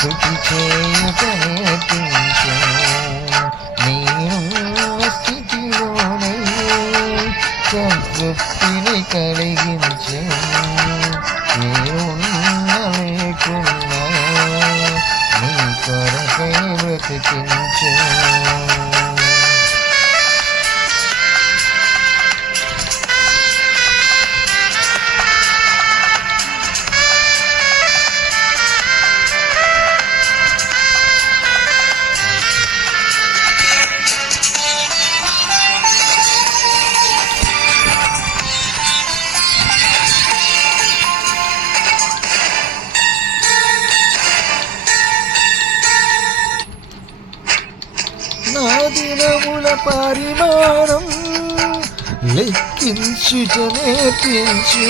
స్తుతి చేయుట నేర్పించు. నేను స్థితిలోనే సంతృప్తిని కలిగించు. ఏమున్నా లేకున్నా నీ కొరకై బ్రతికించు. నా దినముల పరిమాణం లెక్కించుట నేర్పించు.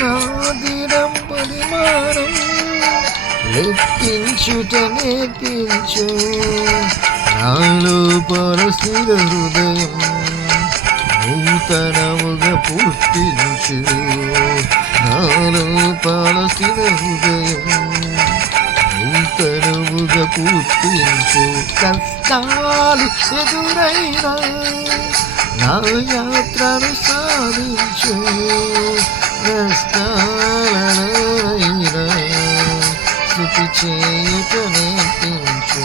నా దినం పరిమాణం లెక్కించుట నేర్పించు. నాలో పరస్థిర హృదయం నూతనముగా పుట్టించు. నాలో పరస్థిర హృదయం నూతనముగా పుట్టించు. కష్టాలు ఎదురైనా నా యాత్రను సాధించు. నష్టాలైనా స్తుతి చేయుట నేర్పించు.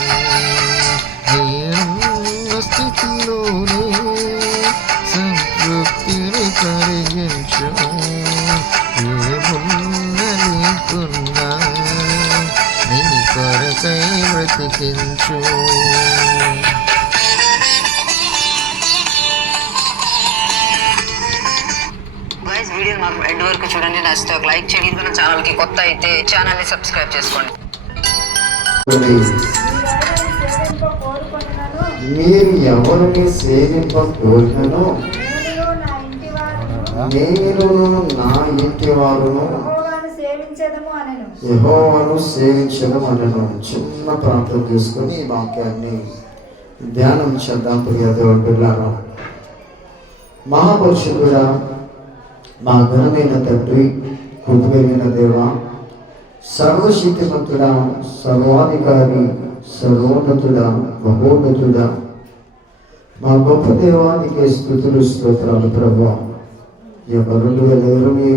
నేను స్థితిలోనే సంతృప్తిని కలిగించు. ఏమున్నా లేకున్నా నీ కొరకై బ్రతికించు. గైస్ వీడియో మాకు ఎండ్ వరకు చూడండి. నచ్చితే ఒక లైక్ చేయండి. ఇంకా ఛానల్కి కొత్త అయితే ఛానల్ని సబ్స్క్రైబ్ చేసుకోండి. మీరు ఎవరిని సేవింప కోరినను నేను నా ఇంటి వారును యెహోవాను సేవించడం అనను. చిన్న ప్రార్థన తీసుకొని ఈ వాక్యాన్ని ధ్యానం చేద్దాం. ప్రియ దేవుని బిడ్డలారా, మహాపరిశుద్ధుడా, మా ఘనమైన తండ్రి, కృపగలిగిన దేవ, సర్వశక్తిమంతుడా, సర్వాధికారి, సర్వోన్నతుడా, మహోన్నతుడా, మా గొప్ప దేవానికి స్తుతులు స్తోత్రాలు ప్రభువా. ఈ యొక్క 2020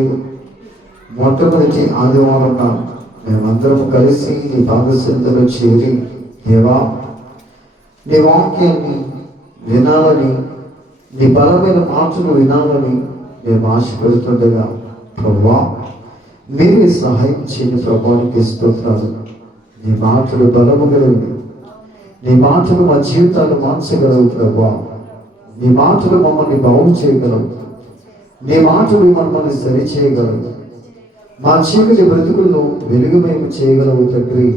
మొట్టమొదటి ఆదివారం మేమందరం కలిసి నీ పాదసన్నిధిలో చేరి దేవా నీ వాక్యాన్ని వినాలని, నీ బలమైన మాటలు వినాలని మేము ఆశపడుతుండగా ప్రభువా మీరే సహాయం చేయని ప్రభువానికి స్తోత్రాలు. నీ మాటలు బలము గలవి, నీ మాటలు మా జీవితాలు మార్చగలవు ప్రభువా. నీ మాటలు మమ్మల్ని బాగు చేయగలవు, నీ మాటలు మమ్మల్ని సరి చేయగలవు, మా చీకటి బ్రతుకుల్లో వెలుగుమయం చేయగలవు తండ్రి.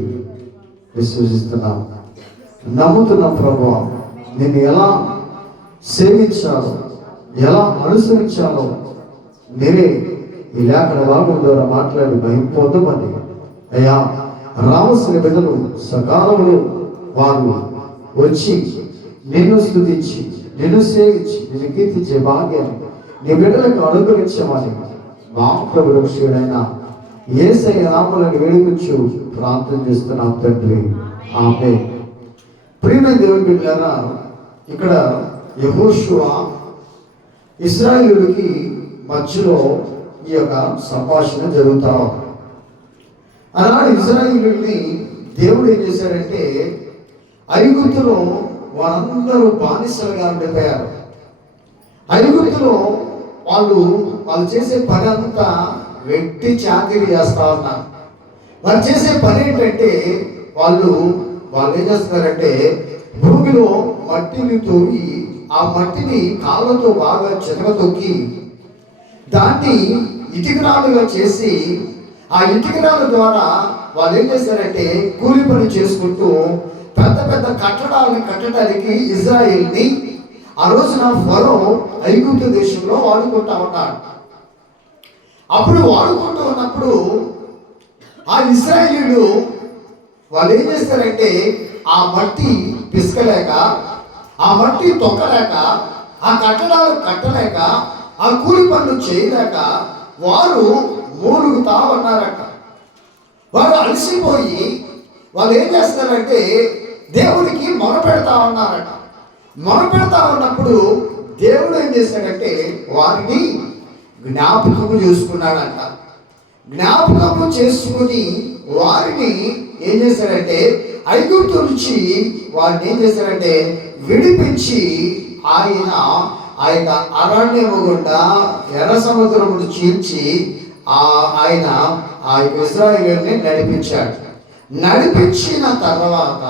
విశ్వసిస్తున్నాం, నమ్ముతున్నాం ప్రభువా. నేను ఎలా సేవించాలో, ఎలా అనుసరించాలో మీరే ఈ లేఖన భాగం ద్వారా మాట్లాడి భయం పొందమని అయ్యా. రావాల్సిన బిడ్డలు సకాలంలో వారు వచ్చి నిన్ను స్తుతించి, నిన్ను సేవించి, నిన్ను కీర్తించే భాగ్యాన్ని నీ బిడ్డలకు అనుగ్రహించమని మా ప్రభుడైన యేసయ్య నామములను వేడుకొచ్చు ప్రార్థన చేస్తున్నాం తండ్రి. ఆమేన్. ప్రియమైన దేవుని బిడ్డలారా, ఇక్కడ యెహోషువ ఇశ్రాయేలుకి మధ్యలో ఈ యొక్క సంభాషణ జరుగుతా. అలాంటి ఇశ్రాయేలుని దేవుడు ఏం చేశారంటే, ఐగుప్తులో వారందరూ బానిసలుగా ఉండిపోయారు. ఐగుప్తులో వాళ్ళు చేసే పని అంతా వెట్టి చాకిరీ చేస్తా ఉన్నారు. వాళ్ళు చేసే పని ఏంటంటే వాళ్ళు ఏం చేస్తున్నారంటే, భూమిలో మట్టిని తోవి ఆ మట్టిని కాళ్ళతో బాగా చెతక తొక్కి దాన్ని ఇటుకరాలుగా చేసి ఆ ఇటుకరాల ద్వారా వాళ్ళు ఏం చేస్తారంటే కూలి పని చేసుకుంటూ పెద్ద పెద్ద కట్టడాలను కట్టడానికి ఇజ్రాయెల్ని ఆ రోజున ఫరో ఐగుప్తు దేశంలో వాడుకుంటా ఉన్నాడు. అప్పుడు వాడుకుంటూ ఉన్నప్పుడు ఆ ఇశ్రాయేలీయులు వాళ్ళు ఏం చేస్తారంటే ఆ మట్టి పిసకలేక, ఆ మట్టి తొక్కలేక, ఆ కట్టడాలు కట్టలేక, ఆ కూలి పనులు చేయలేక వారు మూలుగుతా ఉన్నారట. వాళ్ళు అలసిపోయి వాళ్ళు ఏం చేస్తున్నారంటే దేవుడికి మొరపెడతా ఉన్నారట. మొరపెడతా ఉన్నప్పుడు దేవుడు ఏం చేశాడంటే వారిని జ్ఞాపకము చేసుకున్నాడంట. జ్ఞాపకము చేసుకుని వారిని ఏం చేశాడంటే ఐగుప్తు నుంచి వారిని ఏం చేశాడంటే విడిపించి ఆయన ఆ యొక్క అరణ్యము గుండా ఎర్ర సముద్రమును చీల్చి ఆయన ఆ యొక్క ఇశ్రాయేలుని నడిపించాడు. నడిపించిన తర్వాత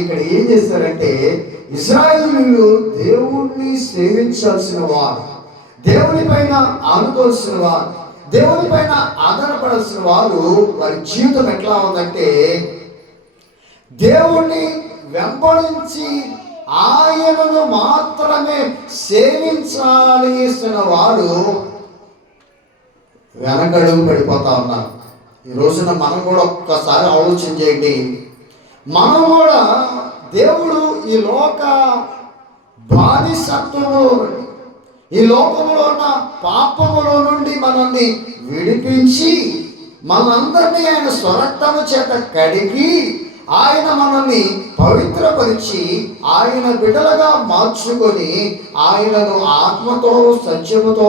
ఇక్కడ ఏం చేశారంటే ఇశ్రాయేలీయులు దేవుణ్ణి సేవించాల్సిన వారు, దేవుని పైన ఆనుకోవాల్సిన వారు, దేవుని పైన ఆధారపడాల్సిన వారు, వారి జీవితం ఎట్లా ఉందంటే దేవుణ్ణి వెంబడించి ఆయనను మాత్రమే సేవించాల్సిన వారు వెనకడుగు పడిపోతా ఉన్నారు. ఈ రోజున మనం కూడా ఒక్కసారి ఆలోచన చేయండి. మనం కూడా దేవుడు ఈ లోక బానిసత్వము, ఈ లోకములో ఉన్న పాపములో నుండి మనల్ని విడిపించి మనందరినీ ఆయన స్వరక్తము చేత కడిగి ఆయన మనల్ని పవిత్రపరిచి ఆయన బిడ్డలుగా మార్చుకొని ఆయనను ఆత్మతో సత్యముతో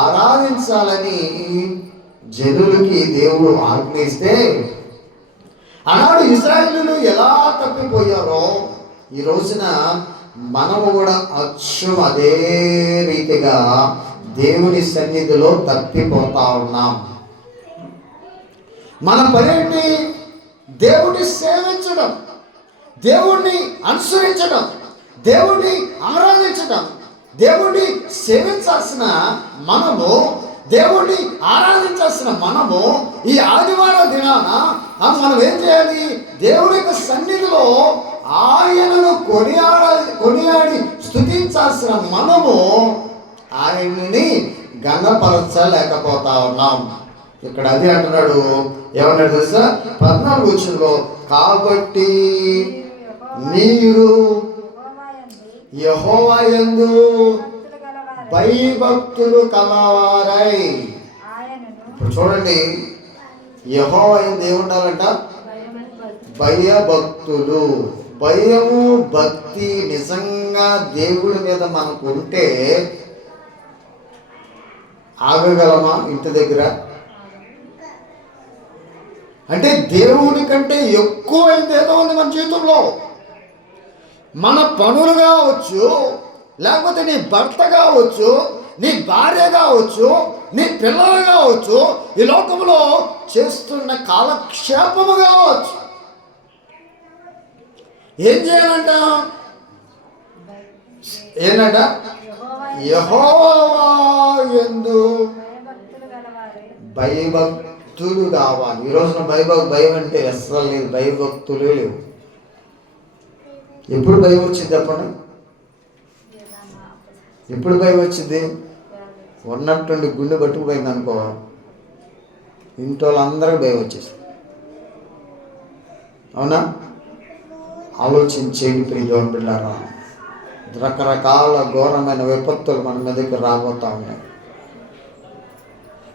ఆరాధించాలని జనులకి దేవుడు ఆజ్ఞయిస్తే ఆనాడు ఇశ్రాయేలీయులు ఎలా తప్పిపోయారో ఈ రోజున మనము కూడా అచ్చం అదే రీతిగా దేవుని సన్నిధిలో తప్పిపోతా ఉన్నాం. మన పనేంటి? దేవుడిని సేవించడం, దేవుణ్ణి అనుసరించడం, దేవుణ్ణి ఆరాధించడం. దేవుణ్ణి సేవించాల్సిన మనము, దేవుణ్ణి ఆరాధించాల్సిన మనము ఈ ఆదివారం దినాన మనం ఏం చేయాలి? దేవుడి యొక్క సన్నిధిలో ఆయనను కొనియాడి స్తుతించాల్సిన మనము ఆయన్ని గణపరచలేకపోతా ఉన్నాం. ఇక్కడ అది అంటున్నాడు, ఏమన్నాడు తెలుసా? 14 వచనంలో, కాబట్టి మీరు యెహోవా యందు భయభక్తులు కలవారై. ఇప్పుడు చూడండి, యెహోవా యందు ఏముండాలంట? భయభక్తులు. భయము భక్తి నిజంగా దేవుడి మీద మనకు ఉంటే ఆగగలమా? ఇంటి దగ్గర అంటే దేవుడి కంటే ఎక్కువైంది ఏదో ఉంది మన జీవితంలో. మన పనులు కావచ్చు, లేకపోతే నీ భర్త కావచ్చు, నీ భార్య కావచ్చు, నీ పిల్లలు కావచ్చు, ఈ లోకంలో చేస్తున్న కాలక్షేపము కావచ్చు. ఏం చేయాలంట? ఏంటంట? యెహోవా యందు భయభక్తులు కావాలి. ఈ రోజున భయం అంటే అస్సలు లేదు, భయభక్తులే లేవు. ఎప్పుడు భయం వచ్చింది చెప్పండి? ఎప్పుడు భయం వచ్చింది? ఉన్నట్టుండి గుండె పట్టుకుపోయింది అనుకో, ఇంట్లో వాళ్ళందరికీ భయం వచ్చేసింది. అవునా? ఆలోచించేది ప్రియ దేవుని బిడ్డలారా, రకరకాల ఘోరమైన విపత్తులు మన మీదకి రాబోతూ ఉన్నాయి.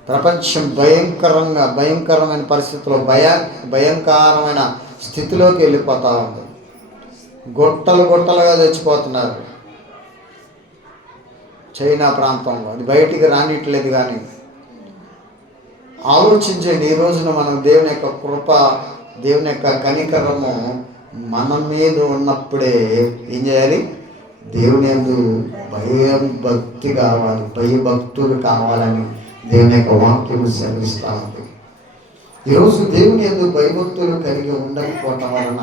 ప్రపంచం భయంకరమైన పరిస్థితుల్లో భయంకరమైన స్థితిలోకి వెళ్ళిపోతూ ఉంది. గొట్టలుగా చచ్చిపోతున్నారు. చైనా ప్రాంతంలో అది బయటికి రానిట్లేదు. కానీ ఆలోచించండి, ఈ రోజున మనం దేవుని యొక్క కృప, దేవుని యొక్క కనికరము మన మీద ఉన్నప్పుడే ఏం చేయాలి? దేవుని యందు భయభక్తి కావాలి, భయభక్తులు కావాలని దేవుని యొక్క వాక్యము సెలవిస్తూ ఉంది. ఈరోజు దేవుని యందు భయభక్తులు కలిగి ఉండకపోవటం వలన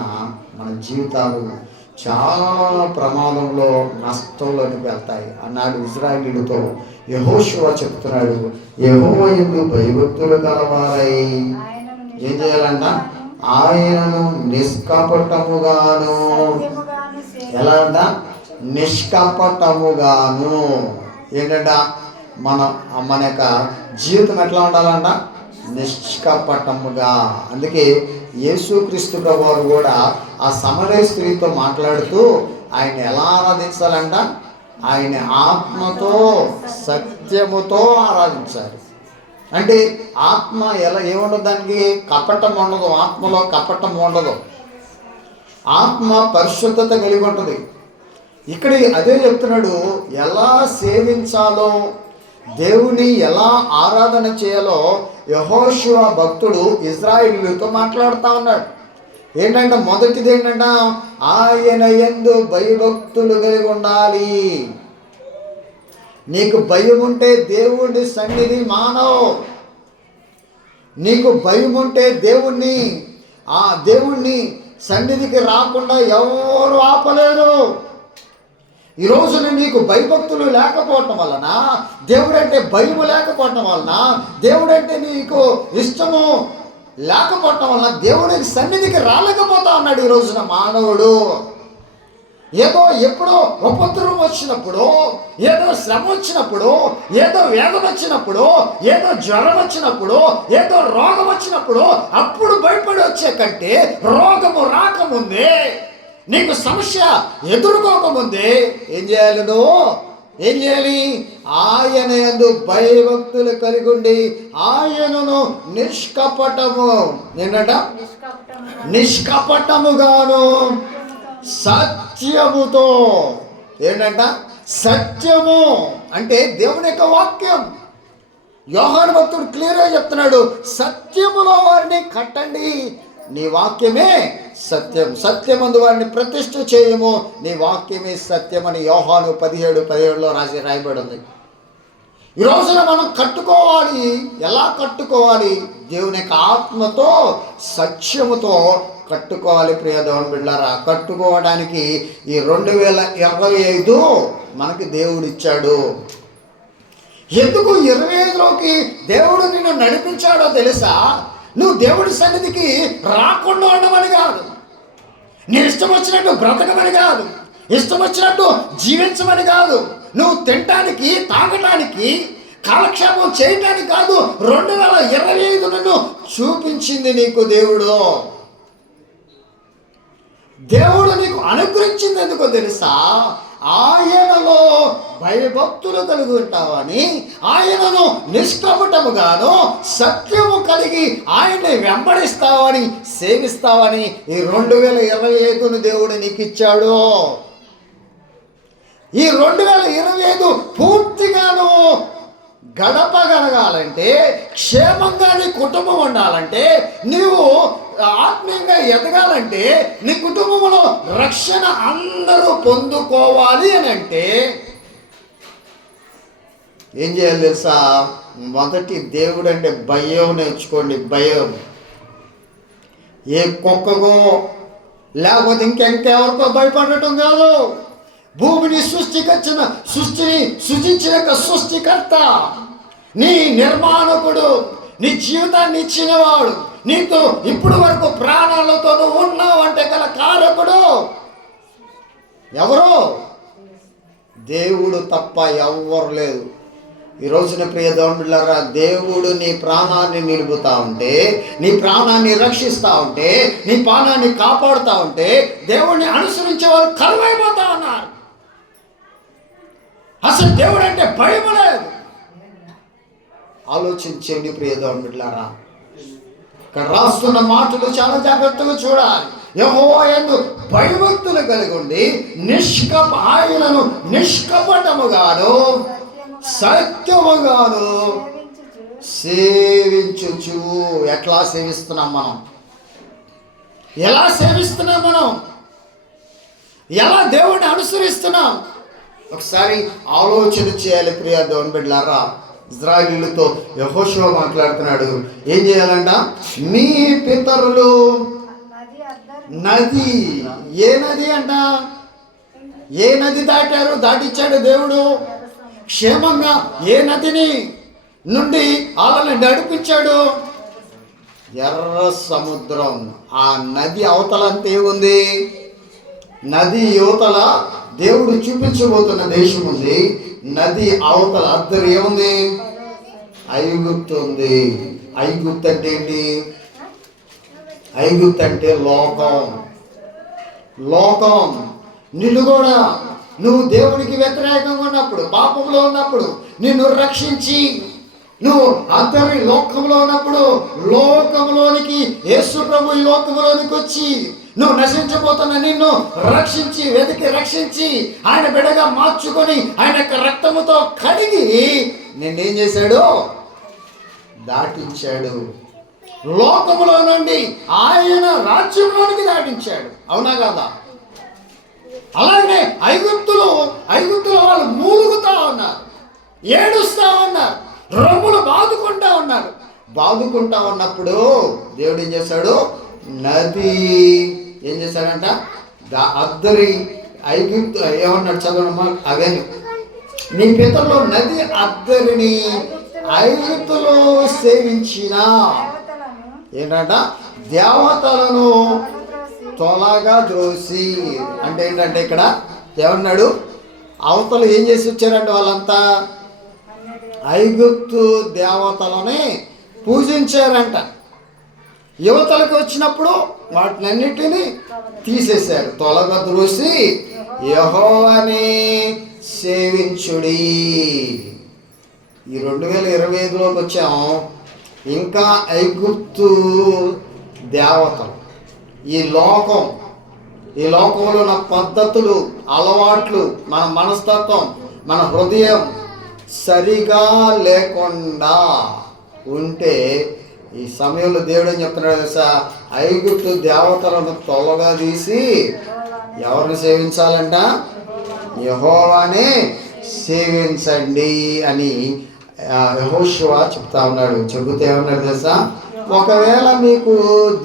మన జీవితాలు చాలా ప్రమాదంలో, నష్టంలోకి వెళ్తాయి. అన్నాడు ఇశ్రాయేలీయులతో యెహోషువ చెప్తున్నాడు, యెహోవా యందు భయభక్తులు కలవారై ఏం చేయాలంట? ఆయనను నిష్కపటముగాను. ఎలా అంట? నిష్కపటముగాను. ఏంటంట? మన యొక్క జీవితం ఎట్లా ఉండాలంట? నిష్కపటముగా. అందుకే యేసుక్రీస్తు ప్రభువు కూడా ఆ సమరయ స్త్రీతో మాట్లాడుతూ ఆయన ఎలా ఆరాధించాలంట? ఆయన ఆత్మతో సత్యముతో ఆరాధించాలి. అంటే ఆత్మ ఎలా ఏముండదు, దానికి కపటం ఉండదు, ఆత్మలో కపటం ఉండదు, ఆత్మ పరిశుద్ధత కలిగి ఉంటుంది. ఇక్కడ అదే చెప్తున్నాడు, ఎలా సేవించాలో, దేవుని ఎలా ఆరాధన చేయాలో యెహోషువ భక్తుడు ఇశ్రాయేలీయులతో మాట్లాడుతూ ఉన్నాడు. ఏంటంటే మొదటిది ఏంటంటే ఆయన యందు భయభక్తులు కలిగి ఉండాలి. నీకు భయం ఉంటే దేవుడి సన్నిధి మానవ్. నీకు భయం ఉంటే దేవుణ్ణి సన్నిధికి రాకుండా ఎవరు ఆపలేరు. ఈ రోజున నీకు భయభక్తులు లేకపోవటం వలన, దేవుడంటే భయము లేకపోవటం వలన, దేవుడంటే నీకు ఇష్టము లేకపోవటం వలన దేవుడి సన్నిధికి రాలేకపోతా ఉన్నాడు ఈ రోజున మానవుడు. ఏదో ఎప్పుడో ఉపద్రవం వచ్చినప్పుడు, ఏదో శ్రమ వచ్చినప్పుడు, ఏదో వేదన వచ్చినప్పుడు, ఏదో జ్వరం వచ్చినప్పుడు, ఏదో రోగం వచ్చినప్పుడు అప్పుడు భయపడి వచ్చే కంటే, రోగము రాకముందే, నీకు సమస్య ఎదుర్కోకముందే ఏం చేయాలి? ఏం చేయాలి? ఆయన యందు భయభక్తులు కలిగి ఉండి ఆయనను నిష్కపటముగాను సత్యముతో. ఏంటంట? సత్యము అంటే దేవుని యొక్క వాక్యం. యోహాను భక్తుడు క్లియర్గా చెప్తున్నాడు, సత్యములో వారిని కట్టండి, నీ వాక్యమే సత్యం, సత్యమందు వారిని ప్రతిష్ఠ చేయము, నీ వాక్యమే సత్యం అని యోహాను 17:17 రాయబడి ఉంది. ఈ రోజున మనం కట్టుకోవాలి. ఎలా కట్టుకోవాలి? దేవుని యొక్క ఆత్మతో, సత్యముతో కట్టుకోవాలి. ప్రియ దేవుని బిడ్డలారా, కట్టుకోవడానికి ఈ 2025 మనకి దేవుడు ఇచ్చాడు. ఎందుకు 25లోకి దేవుడు నిన్ను నడిపించాడో తెలుసా? నువ్వు దేవుడి సన్నిధికి రాకుండా ఉండమని కాదు, నీ ఇష్టం వచ్చినట్టు బ్రతకమని కాదు, ఇష్టం వచ్చినట్టు జీవించమని కాదు, నువ్వు తినటానికి తాగటానికి కాలక్షేపం చేయటానికి కాదు. 2025 నిన్ను చూపించింది నీకు దేవుడు నీకు అనుగ్రహించింది ఎందుకో తెలుసా? ఆయనలో భయభక్తులు కలిగి ఉంటావని, ఆయనను నిష్కపటముగాను సత్యము కలిగి ఆయన్ని వెంబడిస్తావని, సేవిస్తావని ఈ 2025ను దేవుడు నీకు ఇచ్చాడు. ఈ 2025 పూర్తిగాను గడపగలగాలంటే, క్షేమంగా నీ కుటుంబం ఉండాలంటే, నీవు ఆత్మీయంగా ఎదగాలంటే, నీ కుటుంబంలో రక్షణ అందరూ పొందుకోవాలి అని అంటే ఏం చేయాలి తెలుసా? మొదటి దేవుడు అంటే భయం నేర్చుకోండి. భయం ఏ కుక్కకో లేకపోతే ఇంకెవరికో భయపడటం కాదు. భూమిని సృష్టిని సృజించిన సృష్టికర్త, నీ నిర్మాణకుడు, నీ జీవితాన్ని ఇచ్చినవాడు, నీతో ఇప్పుడు వరకు ప్రాణాలతో నువ్వు ఉన్నావు అంటే గల కారకుడు ఎవరు? దేవుడు తప్ప ఎవ్వరు లేదు. ఈ రోజున ప్రియ దేవుళ్ళారా, దేవుడు నీ ప్రాణాన్ని నిలుపుతా ఉంటే, నీ ప్రాణాన్ని రక్షిస్తూ ఉంటే, నీ ప్రాణాన్ని కాపాడుతూ ఉంటే, దేవుడిని అనుసరించే వారు కరువైపోతా ఉన్నారు. అసలు దేవుడు అంటే భయం లేదు. ఆలోచించండి ప్రియ దేవుళ్ళారా, ఇక్కడ రాస్తున్న మాటలు చాలా జాగ్రత్తగా చూడాలి. యెహోవా యందు భయభక్తులు కలిగి ఉండి ఆయనను నిష్కపటముగాను సత్యముగాను సేవించుచు. ఎట్లా సేవిస్తున్నాం మనం? ఎలా సేవిస్తున్నాం మనం? ఎలా దేవుడిని అనుసరిస్తున్నాం? ఒకసారి ఆలోచన చేయాలి ప్రియ దేవుని బిడ్డలారా. ఇశ్రాయేలీయులతో యెహోషువ మాట్లాడుతున్నాడు. ఏం చేయాలంట? మీ పితరులు నది, ఏ నది అంట? ఏ నది దాటిచ్చాడు దేవుడు క్షేమంగా? ఏ నదిని నుండి వాళ్ళని నడిపించాడు? ఎర్ర సముద్రం. ఆ నది అవతలంతే ఉంది. నది యువతల దేవుడు చూపించబోతున్న దేశం ఉంది. నది అవతల అద్దరు ఏముంది? ఐగుప్తు ఉంది. ఐగుప్తు అంటే ఏంటి? ఐగుప్తు అంటే లోకం. నిన్ను కూడా, నువ్వు దేవునికి వ్యతిరేకంగా ఉన్నప్పుడు, పాపంలో ఉన్నప్పుడు నిన్ను రక్షించి నువ్వు అందరి లోకంలో ఉన్నప్పుడు లోకంలోనికి యేసు ప్రభు ఈ లోకంలోనికి వచ్చి నువ్వు నశించబోతున్న నిన్ను రక్షించి వెతికి రక్షించి ఆయన బిడ్డగా మార్చుకొని ఆయన యొక్క రక్తముతో కడిగి నిన్నేం చేశాడు? దాటించాడు. లోకములో నుండి ఆయన రాజ్యంలోనికి దాటించాడు. అవునా కాదా? అలాగే ఐగుప్తులో వాళ్ళు మూలుగుతా ఉన్నారు, ఏడుస్తా ఉన్నారు, రొమ్ములు బాదుకుంటా ఉన్నారు. బాదుకుంటా ఉన్నప్పుడు దేవుడు ఏం చేశాడు? నది ఏం చేశాడంట? అద్దరి ఐగుప్తు ఏమన్నాడు చదవమ్మా? అవన్నీ నీ పితరులు నది అద్దరిని ఐగుప్తులో సేవించిన ఏంటంట? దేవతలను తొలగా ద్రోసి. అంటే ఏంటంటే ఇక్కడ ఏమన్నాడు? అవతలు ఏం చేసి వచ్చారంటే వాళ్ళంతా ఐగుప్తు దేవతలని పూజించారంట. యువతలకు వచ్చినప్పుడు వాటినన్నిటినీ తీసేశారు. తొలగ ద్రోసి యెహోవాని సేవించుడి. ఈ 2025లోకి వచ్చాం. ఇంకా ఐగుప్తు దేవతలు, ఈ లోకంలో ఉన్న పద్ధతులు, అలవాట్లు, మన మనస్తత్వం, మన హృదయం సరిగా లేకుండా ఉంటే ఈ సమయంలో దేవుడు ఏం చెప్తున్నాడు తెలుసా? ఐగుప్తు దేవతలను తొలగా తీసి ఎవరిని సేవించాలంట? యెహోవానే సేవించండి అని యెహోషువ చెప్తా ఉన్నాడు. చెబుతే ఏమన్నాడు తెలుసా? ఒకవేళ మీకు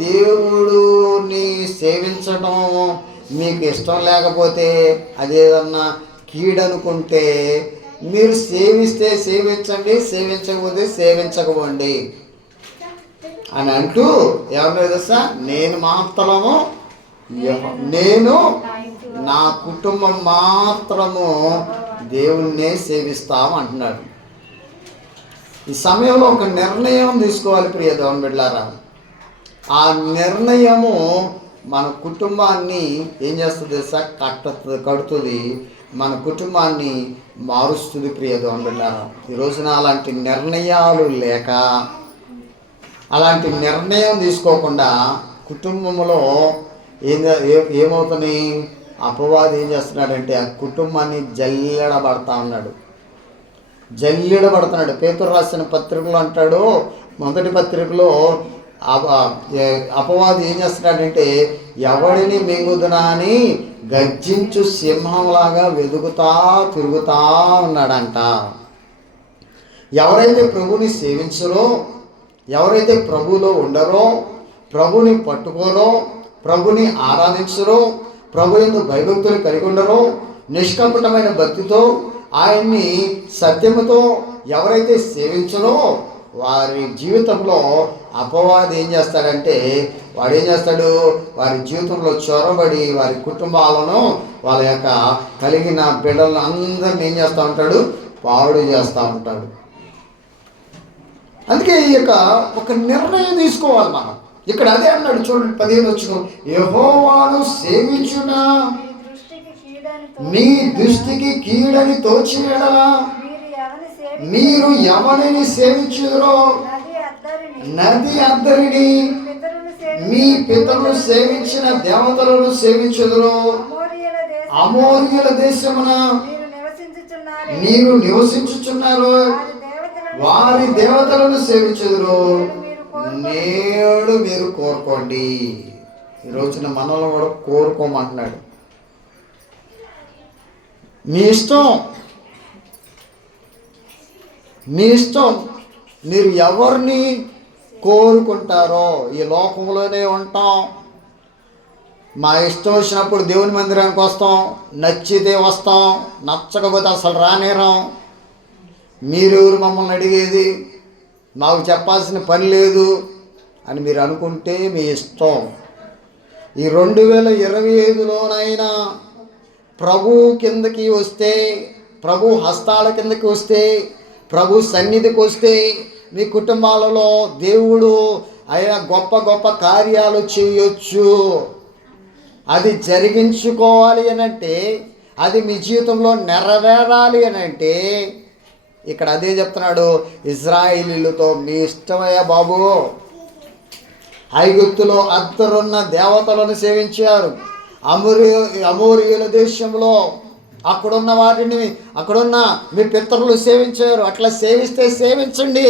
దేవుడిని సేవించడం మీకు ఇష్టం లేకపోతే, అదేదన్నా కీడనుకుంటే, మీరు సేవిస్తే సేవించండి, సేవించకపోతే సేవించకపోండి అని అంటూ ఏమన్నా తెలుసా? నేను నా కుటుంబం మాత్రము దేవుణ్ణే సేవిస్తాం అంటున్నాడు. ఈ సమయంలో ఒక నిర్ణయం తీసుకోవాలి ప్రియ దేవుని బిడ్డలారా. ఆ నిర్ణయము మన కుటుంబాన్ని ఏం చేస్తుంది తెలుసా? కడుతుంది, మన కుటుంబాన్ని మారుస్తుంది ప్రియ దేవుని బిడ్డలారా. ఈ రోజున అలాంటి నిర్ణయాలు లేక, అలాంటి నిర్ణయం తీసుకోకుండా కుటుంబంలో ఏమవుతుంది? అపవాది ఏం చేస్తున్నాడంటే ఆ కుటుంబాన్ని జల్లెడబడుతున్నాడు. పేతురు రాసిన పత్రికలో అంటాడు, మొదటి పత్రికలో అపవాది ఏం చేస్తున్నాడంటే ఎవడిని మింగుదునా అని గర్జించు సింహంలాగా తిరుగుతా ఉన్నాడంట. ఎవరైతే ప్రభుని సేవించరో, ఎవరైతే ప్రభులో ఉండరో, ప్రభుని పట్టుకోరో, ప్రభుని ఆరాధించరో, ప్రభు యందు భయభక్తులు కలిగి ఉండరో, నిష్కపటమైన భక్తితో ఆయన్ని సత్యముతో ఎవరైతే సేవించరో వారి జీవితంలో అపవాది ఏం చేస్తాడంటే వారి జీవితంలో చొరబడి వారి కుటుంబాలను, వాళ్ళ యొక్క కలిగిన బిడ్డలను అందరిని ఏం చేస్తూ ఉంటాడు? పాడు చేస్తూ ఉంటాడు. అందుకే ఈ యొక్క ఒక నిర్ణయం తీసుకోవాలి మనం. ఇక్కడ అదే అన్నాడు చూడండి, 15 వచ్చును, యెహోవాను సేవించున మీ దృష్టికి కీడని తోచివేడలా మీరు ఎవరిని సేవించుదురో నది అద్దరిని మీ పితరులు సేవించిన దేవతలను సేవించుదురో అమోరీయుల దేశమున మీరు నివసించుచున్నారు వారి దేవతలను సేవించుదురో నేడు మీరు కోరుకోండి. ఈ రోజున మనలో కూడా కోరుకోమంటున్నాడు. మీ ఇష్టం మీరు ఎవరిని కోరుకుంటారో. ఈ లోకంలోనే ఉంటాం, మా ఇష్టం వచ్చినప్పుడు దేవుని మందిరానికి వస్తాం, నచ్చితే వస్తాం, నచ్చకపోతే అసలు రానేరాం. మీరెవరు మమ్మల్ని అడిగేది, మాకు చెప్పాల్సిన పని లేదు అని మీరు అనుకుంటే మీ ఇష్టం. ఈ 2025లోనైనా ప్రభు కిందకి వస్తే, ప్రభు హస్తాల కిందకి వస్తే, ప్రభు సన్నిధికి వస్తే మీ కుటుంబాలలో దేవుడు ఆయన గొప్ప గొప్ప కార్యాలు చేయొచ్చు. అది జరిగించుకోవాలి అనంటే, అది మీ జీవితంలో నెరవేరాలి అనంటే ఇక్కడ అదే చెప్తున్నాడు, ఇజ్రాయిలీలతో మీ ఇష్టమయ్యా బాబు, ఐగుప్తులో అద్దరున్న దేవతలను సేవించారు, అమోరీయుల దేశంలో అక్కడున్న వాటిని అక్కడున్న మీ పితరులు సేవించారు. అట్లా సేవిస్తే సేవించండి,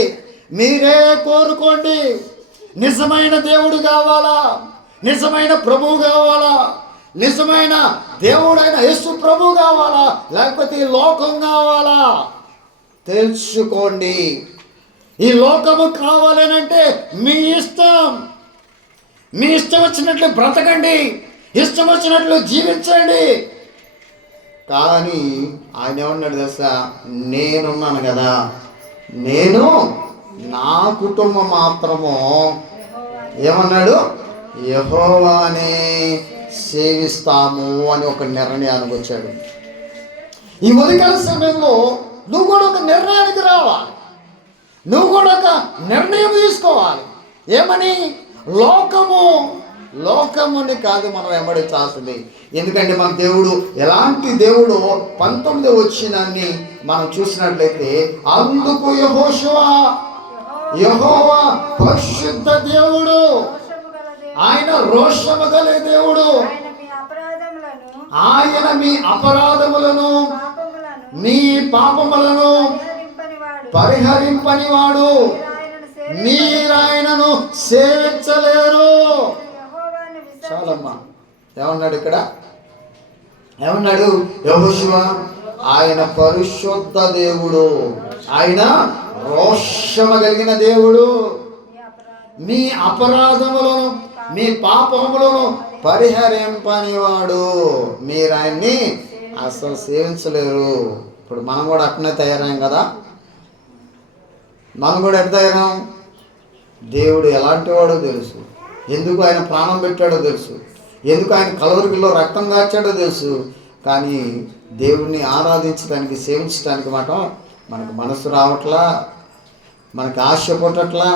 మీరే కోరుకోండి. నిజమైన దేవుడు కావాలా, నిజమైన ప్రభువు కావాలా, నిజమైన దేవుడైన యేసు ప్రభువు కావాలా, లేకపోతే ఈ లోకం కావాలా తెలుసుకోండి. ఈ లోకము కావాలనంటే మీ ఇష్టం, మీ ఇష్టం వచ్చినట్లు బ్రతకండి, ఇష్టం వచ్చినట్లు జీవించండి. కానీ ఆయన ఏమన్నాడు తెలుసా, నేనున్నాను కదా, నేను నా కుటుంబం మాత్రము ఏమన్నాడు, యెహోవానే సేవిస్తాము అని ఒక నిర్ణయానికి వచ్చాడు. ఈ ఉదయకాల సమయంలో నువ్వు కూడా ఒక నిర్ణయానికి రావాలి, నువ్వు కూడా ఒక నిర్ణయం తీసుకోవాలి. ఏమని? లోకముని కాదు మనం వెంబడించాల్సింది. ఎందుకంటే మన దేవుడు ఎలాంటి దేవుడు 19 వచ్చినాన్ని మనం చూసినట్లయితే, అందుకు యెహోవా పరిశుద్ధ దేవుడు, ఆయన రోషము గల దేవుడు, ఆయన మీ అపరాధములను మీ పాపములను పరిహరింపనివాడు, మీరాయనను సేవించలేరు. చాలమ్మా. ఏమన్నాడు ఇక్కడ? ఏమన్నాడు? యెహోషువ ఆయన పరిశుద్ధ దేవుడు, ఆయన రోషము కలిగిన దేవుడు, మీ అపరాధములను మీ పాపములను పరిహరింపనివాడు, మీరు ఆయన్ని అసలు సేవించలేరు. ఇప్పుడు మనం కూడా అట్నే తయారాం కదా. మనం కూడా ఎట్లా తయారాం? దేవుడు ఎలాంటి వాడో తెలుసు, ఎందుకు ఆయన ప్రాణం పెట్టాడో తెలుసు, ఎందుకు ఆయన కలవరిలో రక్తం కాచాడో తెలుసు. కానీ దేవుడిని ఆరాధించడానికి, సేవించడానికి మనకు మనసు రావట్లా, మనకు ఆశ పుట్టట్లా.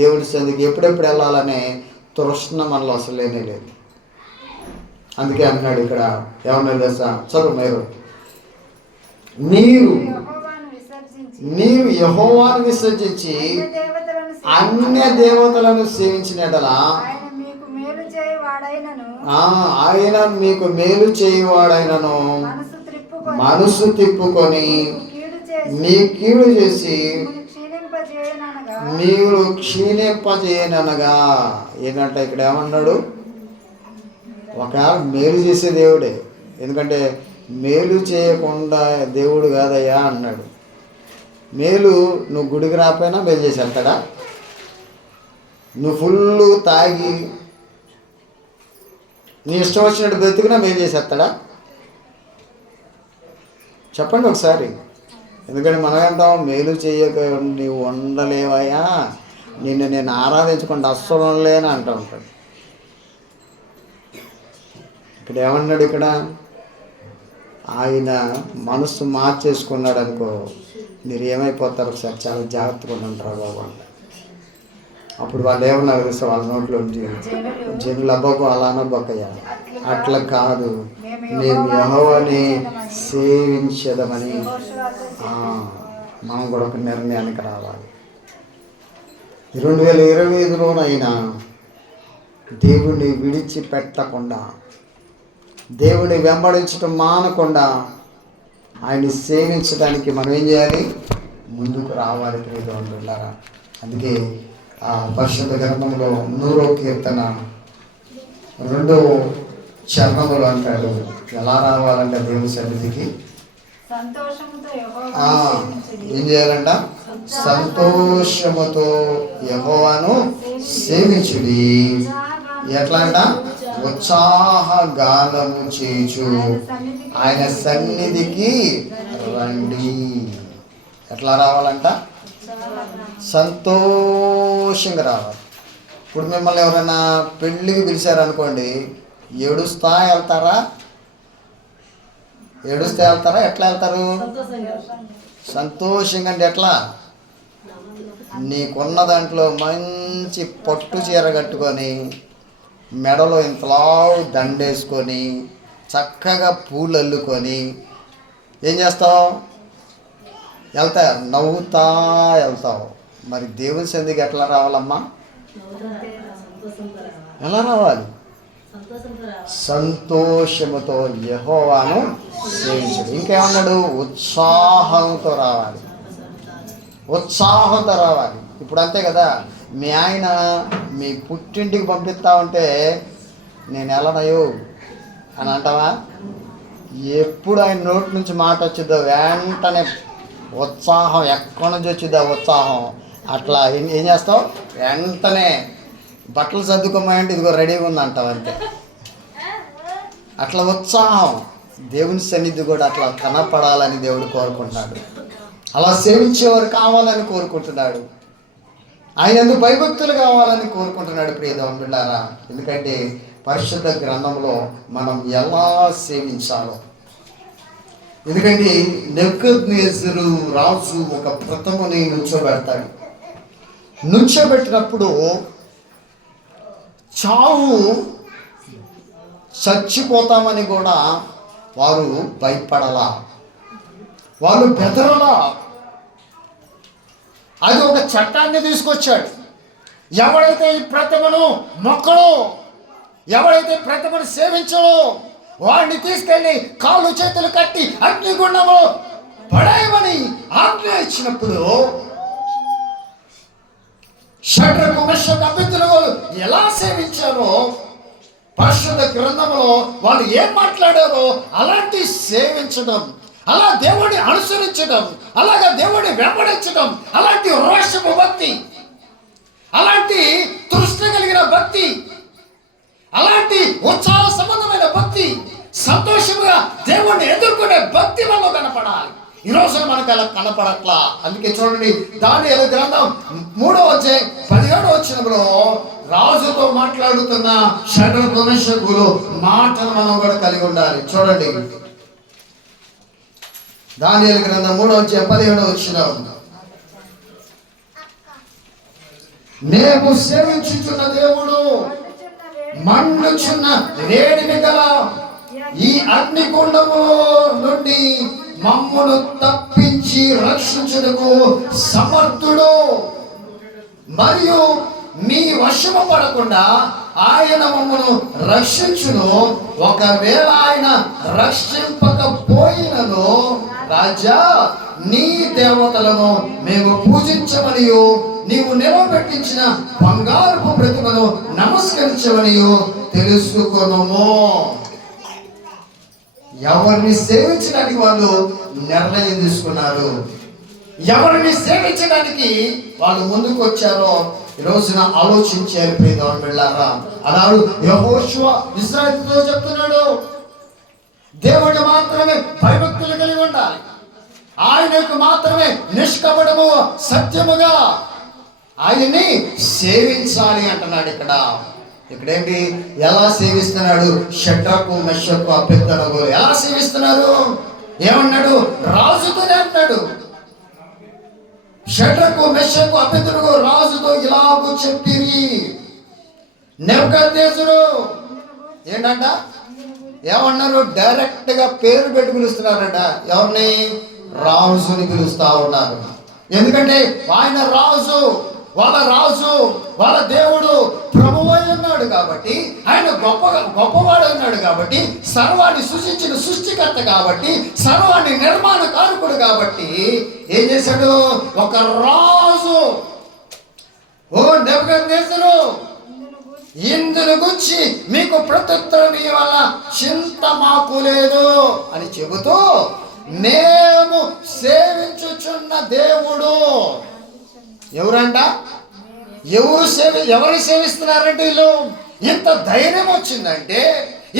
దేవుడి సన్నిధికి ఎప్పుడెప్పుడు వెళ్ళాలనే తృష్ణ మనలో అసలు లేనే లేదు. అందుకే అంటున్నాడు ఇక్కడ, ఏమన్నా తెలుసా? చదువు మీరు యెహోవాను విసర్జించి అన్య దేవతలను సేవించినట్లా ఆయన మీకు మేలు చేయవాడైనను మనసు తిప్పుకొని మీ కీడు చేసి మీరు క్షీణింపజేయనగా. ఏంటంటే ఇక్కడ ఏమన్నాడు? ఒకవేళ మేలు చేసే దేవుడే, ఎందుకంటే మేలు చేయకుండా దేవుడు కాదయ్యా అన్నాడు. మేలు నువ్వు గుడికి రాపోయినా మేలు చేసి వెళ్తాడా? నువ్వు ఫుల్ తాగి నీ ఇష్టం వచ్చినట్టు బ్రతికినా మేలు చేసేస్తాడా? చెప్పండి ఒకసారి. ఎందుకంటే మనం అంటాం, మేలు చేయక నీవు ఉండలేవయ్యా, నిన్ను నేను ఆరాధించకుండా అస్సలు ఉండలేని అంటూ ఉంటాడు. ఇక్కడ ఏమన్నాడు? ఇక్కడ ఆయన మనసు మార్చేసుకున్నాడు అనుకో, మీరు ఏమైపోతారు ఒకసారి చాలా జాగ్రత్తగా ఉంటారు బాబు అంట. అప్పుడు వాళ్ళు ఏమన్నారు తెలుసా? వాళ్ళ నోట్లో జనులు అబ్బకు అలా అనబ్బకయ్యా, అట్లా కాదు, మేము యెహోవాని సేవించదమని మనం కూడా ఒక నిర్ణయానికి రావాలి. 2025లోనైనా దేవుణ్ణి విడిచిపెట్టకుండా, దేవుని వెంబడించడం మానకుండా ఆయన్ని సేవించడానికి మనం ఏం చేయాలి? ముందుకు రావాలి ప్రియదేవులారా. అందుకే ఆ పరిశుద్ధ గ్రంథంలో 100వ కీర్తన 2వ చరణములు అంటాడు, ఎలా రావాలంటే దేవుని సన్నిధికి ఏం చేయాలంట? సంతోషముతో యెహోవాను సేవించుడి. ఎట్లా అంట? ఉత్సాహ గానము చేచు ఆయన సన్నిధికి రండి. ఎట్లా రావాలంట? సంతోషంగా రావాలి. ఇప్పుడు మిమ్మల్ని ఎవరైనా పెళ్ళికి పిలిచారనుకోండి, ఏడుస్తా వెళ్తారా? ఎట్లా వెళ్తారు? సంతోషంగా. అంటే ఎట్లా? నీకున్న దాంట్లో మంచి పట్టు చీర కట్టుకొని, మెడలో ఇంతలావు దండేసుకొని, చక్కగా పూలు అల్లుకొని ఏం చేస్తావు? నవ్వుతా వెళ్తావు. మరి దేవుని సన్నిధికి ఎట్లా రావాలమ్మా? ఎలా రావాలి? సంతోషముతో యెహోవాను సేవించడు. ఇంకేమన్నాడు? ఉత్సాహంతో రావాలి. ఉత్సాహంతో రావాలి. ఇప్పుడు అంతే కదా, మీ ఆయన మీ పుట్టింటికి పంపిస్తా ఉంటే నేను వెళ్ళనయో అని అంటావా? ఎప్పుడు ఆయన నోటి నుంచి మాట వచ్చిందో వెంటనే ఉత్సాహం ఎక్కడి నుంచి వచ్చిందో ఉత్సాహం. అట్లా ఏం చేస్తావు? వెంటనే బట్టలు సర్దుకోమంటే ఇదిగో రెడీగా ఉంది అంటావు అంతే. అట్లా ఉత్సాహం. దేవుని సన్నిధి కూడా అట్లా కనపడాలని దేవుడు కోరుకుంటున్నాడు. అలా సేవించేవారు కావాలని కోరుకుంటున్నాడు. ఆయన ఎందుకు భయభక్తులు కావాలని కోరుకుంటున్నాడు ప్రియ దేవుని బిడ్డలారా. ఎందుకంటే పరిశుద్ధ గ్రంథంలో మనం ఎలా సేవించాలో. ఎందుకంటే నెబుకద్నెజరు రాజు ఒక ప్రథముని నుంచోబెడతాడు. నుంచోబెట్టినప్పుడు చావు చచ్చిపోతామని కూడా వారు భయపడలా, వాళ్ళు బెదరలా. అది ఒక చట్టాన్ని తీసుకొచ్చాడు. ఎవడైతే ఈ ప్రతిమను మొక్కడో, ఎవడైతే ప్రతిమను సేవించడో వాడిని తీసుకెళ్ళి కాళ్ళు చేతులు కట్టి అగ్నిగుండంలో పడేయమని ఆజ్ఞ ఇచ్చినప్పుడు షడ్రకు మెషకు అబేద్నెగోలు ఎలా సేవించారో, పరిశుద్ధ గ్రంథంలో వాళ్ళు ఏం మాట్లాడారో అలాంటి సేవించడం, అలా దేవుడిని అనుసరించడం, అలాగా దేవుడిని వెంబడించడం, అలాంటి రోషపు భక్తి, అలాంటి తృష్ణ కలిగిన భక్తి, అలాంటి ఉత్సాహ సంబంధమైన భక్తి, సంతోషంగా దేవుణ్ణి ఎదుర్కొనే భక్తి మనలో కనపడాలి. ఈ రోజున మనకు అలా కనపడట్లా. అందుకే చూడండి, దానియేలు గ్రంథం 3వ అధ్యాయం 17వ వచనంలో రాజుతో మాట్లాడుతున్న షడ్రకు మెషకులు మాటను మనం కూడా కలిగి ఉండాలి. చూడండి, దానియేలు గ్రంథం 3వ అధ్యాయం 17వ వచనం. మేము సేవించుచున్న దేవుడు మండుచున్న వేడిమి గల ఈ అగ్నిగుండము నుండి మమ్మును తప్పించి రక్షించుటకు సమర్థుడు, మరియు మీ వశము పడకుండా ఆయన మమ్మను రక్షించును. ఒకవేళ ఆయన రక్షింపకపోయినను రాజా, నీ దేవతలను మేము పూజించమనియు నీవు నిలబెట్టించిన బంగారపు ప్రతిమను నమస్కరించమనియు తెలుసుకొనుము. ఎవరిని సేవించడానికి వాళ్ళు నిర్ణయం తీసుకున్నారు, ఎవరిని సేవించడానికి వాళ్ళు ముందుకు వచ్చారో ఈ రోజున ఆలోచించారు ప్రియ దేవుని బిడ్డలారా. అన్నాడు యెహోషువ ఇశ్రాయేలుతో చెప్తున్నాడు, దేవుడు మాత్రమే భయభక్తులు కలిగి ఉండాలి, ఆయనకు మాత్రమే నిష్కపటము సత్యముగా ఆయన్ని సేవించాలి అంటున్నాడు. ఇక్కడేంటి? ఎలా సేవిస్తున్నాడు? షడ్రకు మెషకు అబేద్నెగోలు ఎలా సేవిస్తున్నారు? ఏమన్నాడు? రాజుతోనే అన్నాడు. షడ్రకు మెషకు అబేద్నెగోలు రాజుతో ఇలాగూ చెప్పిరి. నెబుకద్నెజరు ఏంటంట? ఏమన్నారు? డైరెక్ట్ గా పేరు పెట్టి పిలుస్తున్నారట. ఎవరిని? రాజుని పిలుస్తా ఉన్నారు. ఎందుకంటే ఆయన రాజు, వాళ్ళ దేవుడు ప్రభువై ఉన్నాడు కాబట్టి, ఆయన గొప్పవాడు ఉన్నాడు కాబట్టి, సర్వాన్ని సృష్టించిన సృష్టికర్త కాబట్టి, సర్వాన్ని నిర్మాణకారకుడు కాబట్టి ఏం చేశాడు? ఒక రాజు, ఓ నెబుకద్నెజరు, ఇందును గురించి మీకు ప్రత్యుత్తరం ఇవ్వాల చింత మాకు లేదు అని చెబుతూ, మేము సేవించుచున్న దేవుడు ఎవరంట? ఎవరు సేవిస్తున్నారంటే వీళ్ళు ఇంత ధైర్యం వచ్చిందంటే,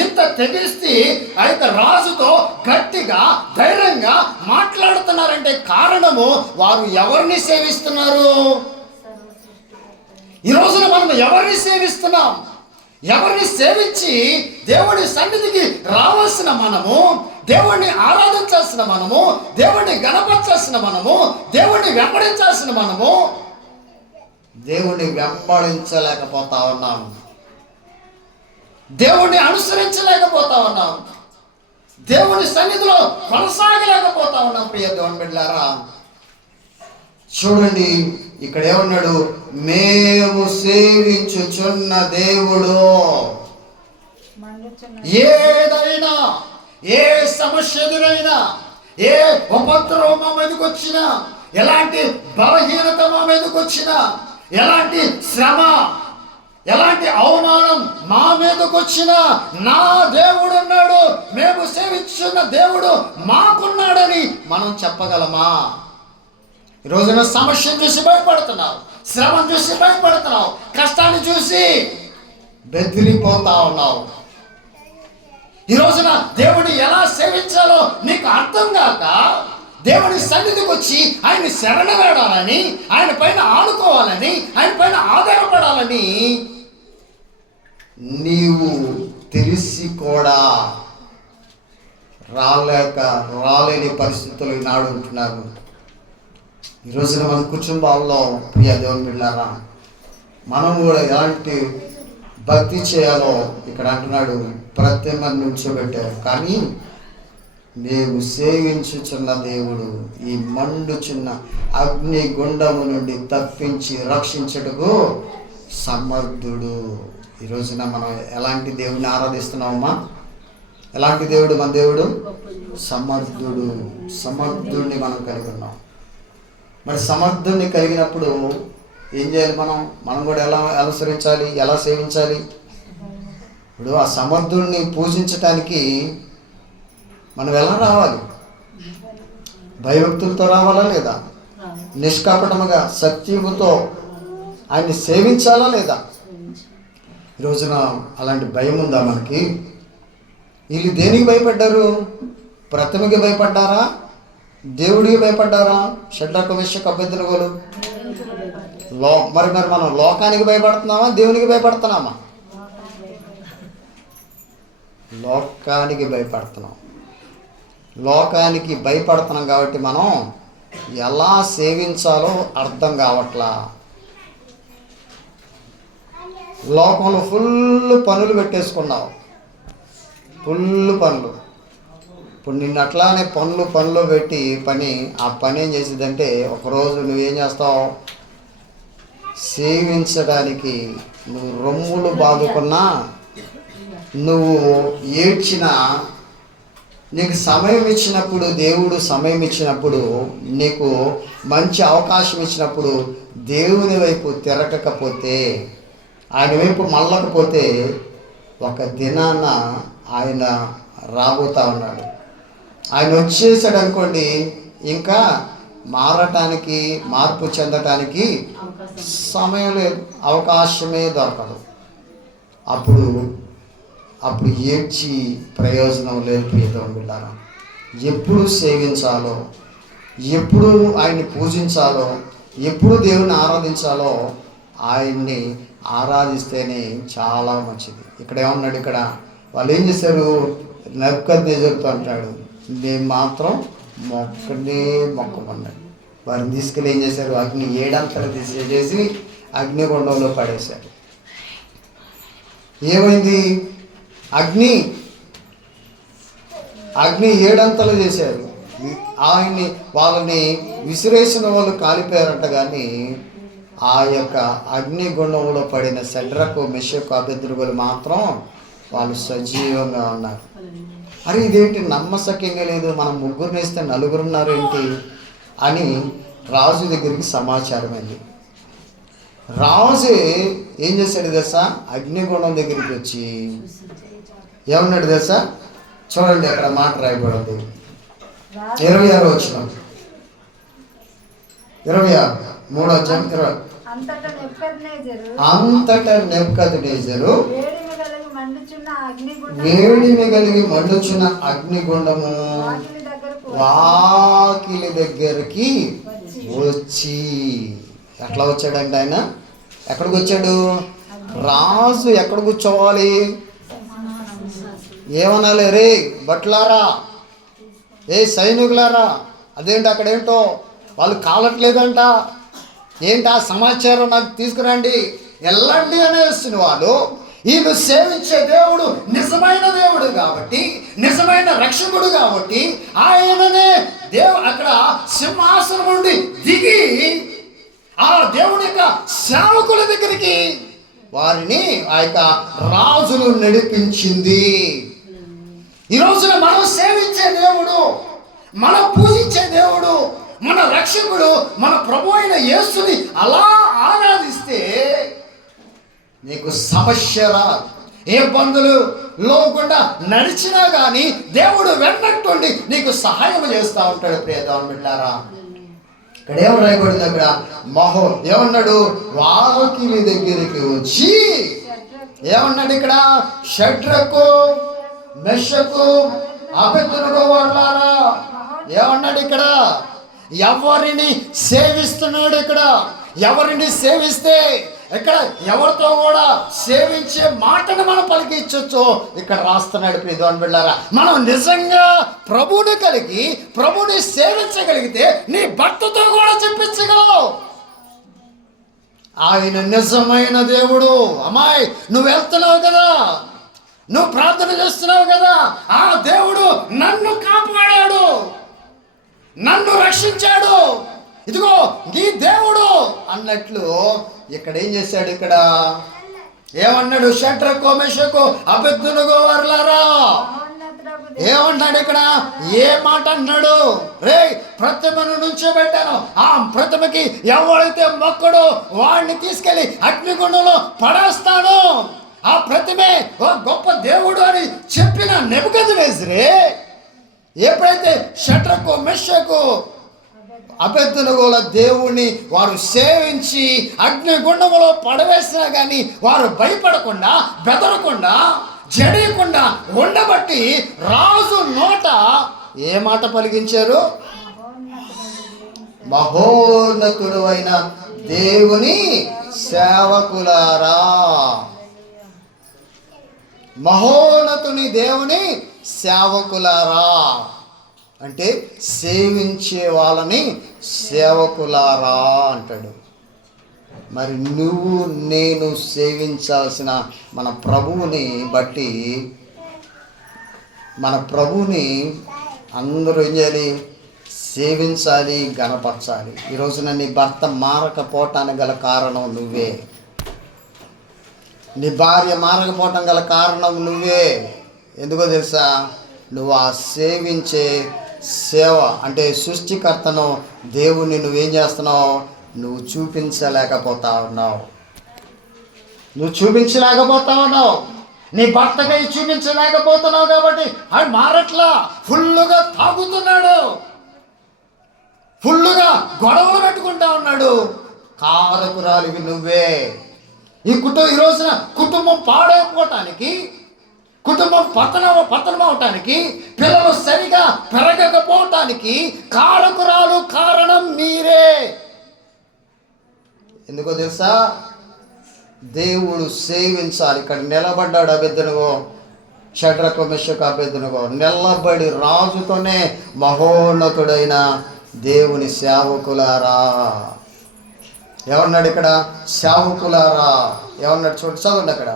ఇంత తెగిస్తే అయితే రాజుతో గట్టిగా ధైర్యంగా మాట్లాడుతున్నారంటే కారణము వారు ఎవరిని సేవిస్తున్నారు? ఈ రోజున మనం ఎవరిని సేవిస్తున్నాం? ఎవరిని సేవించి దేవుడి సన్నిధికి రావాల్సిన మనము, దేవుణ్ణి ఆరాధించాల్సిన మనము, దేవుణ్ణి గణపరచాల్సిన మనము, దేవుణ్ణి వెంబడించాల్సిన మనము దేవుణ్ణి వెంబడించలేకపోతా ఉన్నాం, దేవుణ్ణి అనుసరించలేకపోతా ఉన్నాం, దేవుని సన్నిధిలో కొనసాగలేకపోతా ఉన్నాం. ప్రియ దేవుని బిడ్డలారా, చూడండి ఇక్కడ ఏమన్నాడు, మేము సేవించుచున్న దేవుడు. ఏదైనా, ఏ సమస్య ఎదురైనా, ఏ ఉపద్రవం మా మీదకి వచ్చినా, ఎలాంటి బలహీనత మా మీదకి వచ్చినా, ఎలాంటి శ్రమ, ఎలాంటి అవమానం మా మీదకి వచ్చినా, నా దేవుడు ఉన్నాడు, మేము సేవించున్న దేవుడు మాకున్నాడని మనం చెప్పగలమా? ఈ రోజున సమస్యను చూసి భయపడుతున్నావు, శ్రమను చూసి భయపడుతున్నావు, కష్టాన్ని చూసి బెదిరిపోతా ఉన్నావు. ఈ రోజున దేవుడిని ఎలా సేవించాలో నీకు అర్థం కాక దేవుని సన్నిధికి వచ్చి ఆయన్ని శరణ వేడాలని, ఆయన పైన ఆడుకోవాలని, ఆయన పైన ఆధారపడాలని నీవు తెలిసి కూడా రాలేని పరిస్థితులు ఈనాడు ఉంటున్నారు. ఈ రోజున మన కుటుంబాల్లో ప్రియ దేవుని బిడ్డలారా, మనం కూడా ఎలాంటి భక్తి చేయాలో ఇక్కడ అంటున్నాడు, ప్రతిమను నుంచోబెట్టారు. కానీ నేను సేవించుచున్న దేవుడు ఈ మండుచున్న అగ్ని గుండము నుండి తప్పించి రక్షించుటకు సమర్థుడు. ఈ రోజున మనం ఎలాంటి దేవుడిని ఆరాధిస్తున్నామమ్మా? ఎలాంటి దేవుడు మన దేవుడు? సమర్థుడు. సమర్థుడిని మనం కలిగి ఉన్నాం. మరి సమర్థుడిని కలిగినప్పుడు ఏం చేయాలి? మనం కూడా ఎలా అనుసరించాలి, ఎలా సేవించాలి? ఇప్పుడు ఆ సమర్థుడిని పూజించటానికి మనం ఎలా రావాలి? భయభక్తులతో రావాలా లేదా? నిష్కాపటముగా సత్యముతో ఆయన్ని సేవించాలా లేదా? ఈ రోజున అలాంటి భయం ఉందా మనకి? వీళ్ళు దేనికి భయపడ్డారు? ప్రతిమకి భయపడ్డారా? దేవుడికి భయపడ్డారా? షడ్రకు మేషకు అబేద్నెగోలు మరి మనం లోకానికి భయపడుతున్నామా, దేవునికి భయపడుతున్నామా? లోకానికి భయపడుతున్నాం. లోకానికి భయపడుతున్నాం కాబట్టి మనం ఎలా సేవించాలో అర్థం కావట్లా. లోకంలో ఫుల్ పనులు పెట్టేసుకున్నావు, ఫుల్ పనులు. ఇప్పుడు నిన్ను అట్లానే పనులు పెట్టి ఆ పని ఏం చేసిద్దంటే, ఒకరోజు నువ్వేం చేస్తావు? సేవించడానికి నువ్వు రొమ్ములు బాదుకున్నా, నువ్వు ఏడ్చినా, నీకు సమయం ఇచ్చినప్పుడు, దేవుడు సమయం ఇచ్చినప్పుడు, నీకు మంచి అవకాశం ఇచ్చినప్పుడు దేవుని వైపు తిరగకపోతే, ఆయన వైపు మళ్ళకపోతే ఒక దినాన ఆయన రాబోతా ఉన్నాడు. ఆయన వచ్చేసాడు అనుకోండి, ఇంకా మారటానికి, మార్పు చెందటానికి సమయం లేదు, అవకాశమే దొరకదు. అప్పుడు ఏడ్చి ప్రయోజనం లేదు ప్రియతమ బిడ్డారా. ఎప్పుడు సేవించాలో, ఎప్పుడు ఆయన్ని పూజించాలో, ఎప్పుడు దేవుని ఆరాధించాలో ఆయన్ని ఆరాధిస్తేనే చాలా మంచిది. ఇక్కడ ఏమన్నాడు? ఇక్కడ వాళ్ళు ఏం చేశారు? నెబుకద్నెజరుతో అంటాడు, మేము మాత్రం మొక్కమన్నాడు. వారిని తీసుకెళ్ళి ఏం చేశారు? అగ్ని 7 అంతలు తీసేసి అగ్నిగుండంలో పడేశారు. ఏమైంది? అగ్ని 7 అంతలు చేశారు. వాళ్ళని విసిరేసిన వాళ్ళు కాలిపోయారంట. కానీ ఆ యొక్క అగ్నిగుండంలో పడిన షడ్రకు మేషకు అబేద్నెగోలు మాత్రం వాళ్ళు సజీవంగా ఉన్నారు. అరే ఇదేంటి నమ్మశక్యంగా లేదు, మనం ముగ్గురిని వేస్తే 4 ఉన్నారు ఏంటి అని రాజు దగ్గరికి సమాచారం అయింది. రాజు ఏం చేశాడు తెలుసా? అగ్నిగుండం దగ్గరికి వచ్చి ఏమన్నాడు తెలుసా? చూడండి అక్కడ మాట రాయబడింది, 26వ వచనం, 26 3వ అధ్యాయం 20. అంతటా నెబుకద్నెజరు వేడిమి కలిగి మండుచున్న అగ్నిగుండము వాకిలి దగ్గరికి వచ్చి. ఎట్లా వచ్చాడంటే ఆయన ఎక్కడికి వచ్చాడు? రాజు ఎక్కడ కూర్చోవాలి? ఏమనాలి? రే భట్లారా, ఏ సైనికులారా, అదేంటి అక్కడేంటో వాళ్ళు కాలట్లేదంట, ఏంటి ఆ సమాచారం నాకు తీసుకురండి, వెళ్ళండి అనేసిన వాళ్ళు ఈయన సేవించే దేవుడు నిజమైన దేవుడు కాబట్టి, నిజమైన రక్షకుడు కాబట్టి ఆయననే అక్కడ సింహాసనం నుండి దిగి ఆ దేవుడి యొక్క సేవకుల దగ్గరికి వారిని ఆ యొక్క రాజులు నడిపించింది. ఈ రోజున మనం సేవించే దేవుడు, మనం పూజించే దేవుడు, మన రక్షకుడు, మన ప్రభు అయిన యేసుని అలా ఆరాధిస్తే నీకు సమస్య రాదు. ఏ ఇబ్బందులు లేకుండా నడిచినా కానీ దేవుడు వెన్నట్టుండి నీకు సహాయం చేస్తూ ఉంటాడు. ప్రియదేవుని బిడ్డలారా, ఇక్కడ ఏం రాయబడింది? అక్కడ ఏమన్నాడు? వాకిలి దగ్గరికి వచ్చి ఏమన్నాడు? ఇక్కడ షడ్రకు మెషకు అబెద్దునగో వాళ్ళారా ఏమన్నాడు? ఇక్కడ ఎవరిని సేవిస్తున్నాడు? ఇక్కడ ఎవరిని సేవిస్తే ఇక్కడ ఎవరితో కూడా సేవించే మాటను మనం పలికించవచ్చు. ఇక్కడ రాస్తున్నాడు. ప్రియదేవుని బిడ్డలారా, మనం నిజంగా ప్రభువుని కలిగి ప్రభువుని సేవించగలిగితే నీ భర్తతో కూడా చెప్పించగలవు. ఆయన నిజమైన దేవుడు. అమ్మాయి, నువ్వు వెళ్తున్నావు కదా, నువ్వు ప్రార్థన చేస్తున్నావు కదా, ఆ దేవుడు నన్ను కాపాడాడు, నన్ను రక్షించాడు, ఇదిగో నీ దేవుడు అన్నట్లు ఇక్కడ ఏం చేశాడు? ఇక్కడ ఏమన్నాడు? షడ్రకు మెషకు అబెద్దునగో వర్లారా ఏమన్నాడు? ఇక్కడ ఏ మాట అన్నాడు? రే, ప్రతిమను నుంచోబెట్టాను, ఆ ప్రతిమకి ఎవరైతే మొక్కడో వాడిని తీసుకెళ్లి అగ్నిగుండంలో పడేస్తాను, ఆ ప్రతిమే ఓ గొప్ప దేవుడు అని చెప్పిన నెబుకద్నెజరే ఎప్పుడైతే షడ్రకు మెషకు అబెద్దునగోల దేవుణ్ణి వారు సేవించి అగ్నిగుండములో పడవేసినా కానీ వారు భయపడకుండా, బెదరకుండా, జడియకుండా ఉండబట్టి రాజు నోట ఏ మాట పలికించారు? మహోన్నతుడు అయిన దేవుని సేవకులారా, మహోన్నతుని దేవుని సేవకులారా అంటే సేవించే వాళ్ళని సేవకులారా అంటాడు. మరి నువ్వు నేను సేవించాల్సిన మన ప్రభువుని బట్టి, మన ప్రభువుని అందరూ ఏం చేయాలి? సేవించాలి, గణపరచాలి. ఈరోజున నీ భర్త మారకపోవటానికి గల కారణం నువ్వే, నీ భార్య మారకపోవటం గల కారణం నువ్వే. ఎందుకో తెలుసా? నువ్వు ఆ సేవించే సేవ అంటే సృష్టికర్తను దేవుణ్ణి నువ్వేం చేస్తున్నావు? నువ్వు చూపించలేకపోతా ఉన్నావు. నీ భర్తకై చూపించలేకపోతున్నావు కాబట్టి అది మారట్లా. ఫుల్లుగా తాగుతున్నాడు, ఫుల్లుగా గొడవలు పెట్టుకుంటా ఉన్నాడు. కారకురాలివి నువ్వే. ఈ రోజున కుటుంబం పాడైపోవటానికి, కుటుంబం పతనం అవటానికి, పిల్లలు సరిగా పెరగకపోవటానికి కారణం మీరే. ఎందుకో తెలుసా? దేవుడు సేవించాలి. ఇక్కడ నిలబడ్డాడు అబెద్దునగో, షడ్రకు మెషకు అబెద్దునగో నిలబడి రాజుతోనే మహోన్నతుడైన దేవుని సేవకులారా ఏమన్నాడు? ఇక్కడ సేవకులారా ఏమన్నాడు? చదవండి అక్కడ,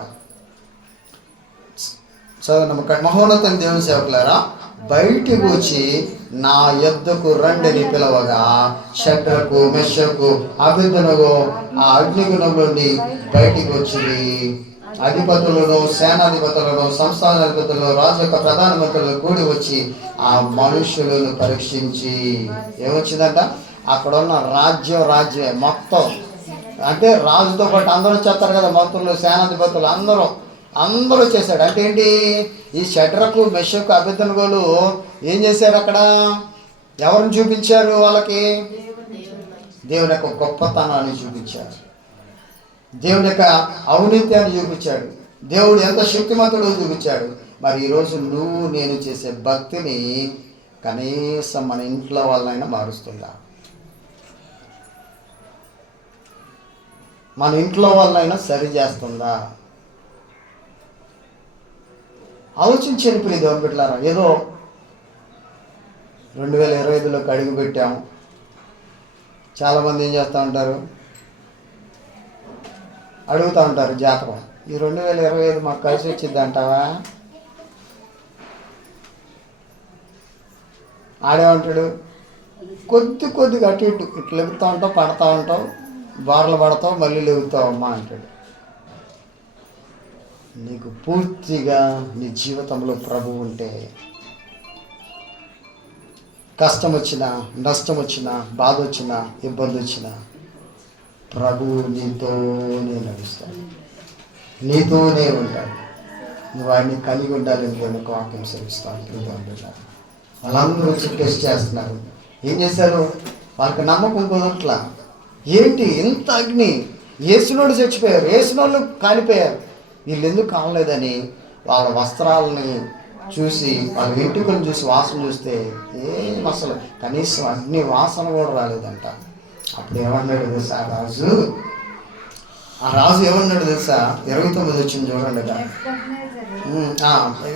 చదవండి. మహోన్నతుని దేవుని సేవకులారా బయటికి వచ్చి నా యొద్దకు రండిని పిలవగా షడ్రకు మెషకు అబెద్దునగో ఆ అగ్నిగుండం నుండి బయటికి వచ్చి అధిపతులను, సేనాధిపతులను, సంస్థానాధిపతులను, రాజు యొక్క ప్రధానమంత్రులను కూడి వచ్చి ఆ మనుషులను పరీక్షించి ఏమొచ్చిందంట? అక్కడ ఉన్న రాజ్యమే మొత్తం, అంటే రాజుతో పాటు అందరూ చేస్తారు కదా, మంత్రులు, సేనాధిపతులు అందరూ చేశాడు. అంటే ఏంటి? ఈ షడ్రకు మెషకు అబెద్దునగోలు ఏం చేశారు? అక్కడ ఎవరిని చూపించారు? వాళ్ళకి దేవుని యొక్క గొప్పతనాన్ని చూపించారు, దేవుని యొక్క ఔన్నత్యాన్ని చూపించాడు, దేవుడు ఎంత శక్తిమంతుడో చూపించాడు. మరి ఈరోజు నువ్వు నేను చేసే భక్తిని కనీసం మన ఇంట్లో వాళ్ళైనా మారుస్తుందా? మన ఇంట్లో వాళ్ళైనా సరి చేస్తుందా? ఆలోచించండి ప్రియ దేవుని బిడ్డలారా. ఏదో 2025లోకి అడుగు పెట్టాము. చాలామంది ఏం చేస్తూ ఉంటారు? అడుగుతూ ఉంటారు జాతకం. ఈ 2025 మాకు కలిసి వచ్చింది అంటావా? ఆడేమంటాడు, కొద్దిగా అటు ఇటు ఇట్లా లెగుతూ ఉంటావు, పడతా ఉంటావు, బార్లు పడతావు, మళ్ళీ లెగుతావు అమ్మా అంటాడు. నీకు పూర్తిగా నీ జీవితంలో ప్రభువు ఉంటే కష్టం వచ్చినా, నష్టం వచ్చినా, బాధ వచ్చినా, ఇబ్బంది వచ్చినా ప్రభువు నీతోనే నడుస్తాడు, నీతోనే ఉంటాడు. నువ్వు ఆయన్ని కలిగి ఉండాలని దేవునికి వాక్యం సెలవిస్తాను. వాళ్ళందరూ వచ్చి టెస్ట్ చేస్తున్నారు. ఏం చేశారు? వాళ్ళకి నమ్మకం కుదరట్లా. ఏంటి ఇంత అగ్ని, ఏసునోడు చచ్చిపోయారు, ఏసునోళ్ళు కాలిపోయారు, వీళ్ళు ఎందుకు కావలేదని వాళ్ళ వస్త్రాలని చూసి, వాళ్ళ వెంట్రుకలను చూసి వాసన చూస్తే ఏం అసలు కనీసం అగ్ని వాసన కూడా రాలేదంట. అప్పుడు ఏమన్నాడు తెలుసా రాజు? ఆ రాజు ఏమన్నాడు తెలుసా? 29 వచ్చింది చూడండి.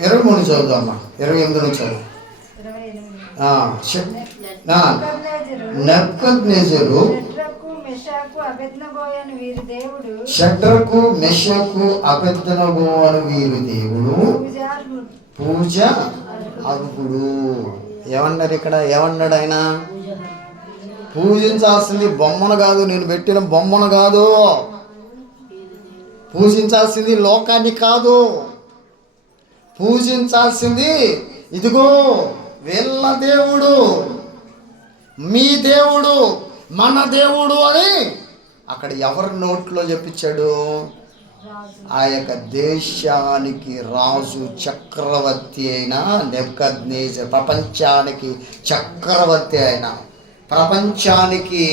23 చదువుదామా, 28 నుంచి చదువు. నెబుకద్నెజరు షడ్రకు మెషకు అబేద్నెగో అను వీరి దేవుడు పూజ అర్హుడు. ఏమన్నారు ఇక్కడ? ఏమన్నాడు ఆయన? పూజించాల్సింది బొమ్మను కాదు, నేను పెట్టిన బొమ్మను కాదు, పూజించాల్సింది లోకాన్ని కాదు, పూజించాల్సింది ఇదిగో వీళ్ళ దేవుడు, మీ దేవుడు, మన దేవుడు అని అక్కడ ఎవరి నోట్లో చెప్పించాడు? ఆ యొక్క దేశానికి రాజు చక్రవర్తి అయిన నెబుకద్నెజరు, ప్రపంచానికి చక్రవర్తి అయిన, ప్రపంచానికి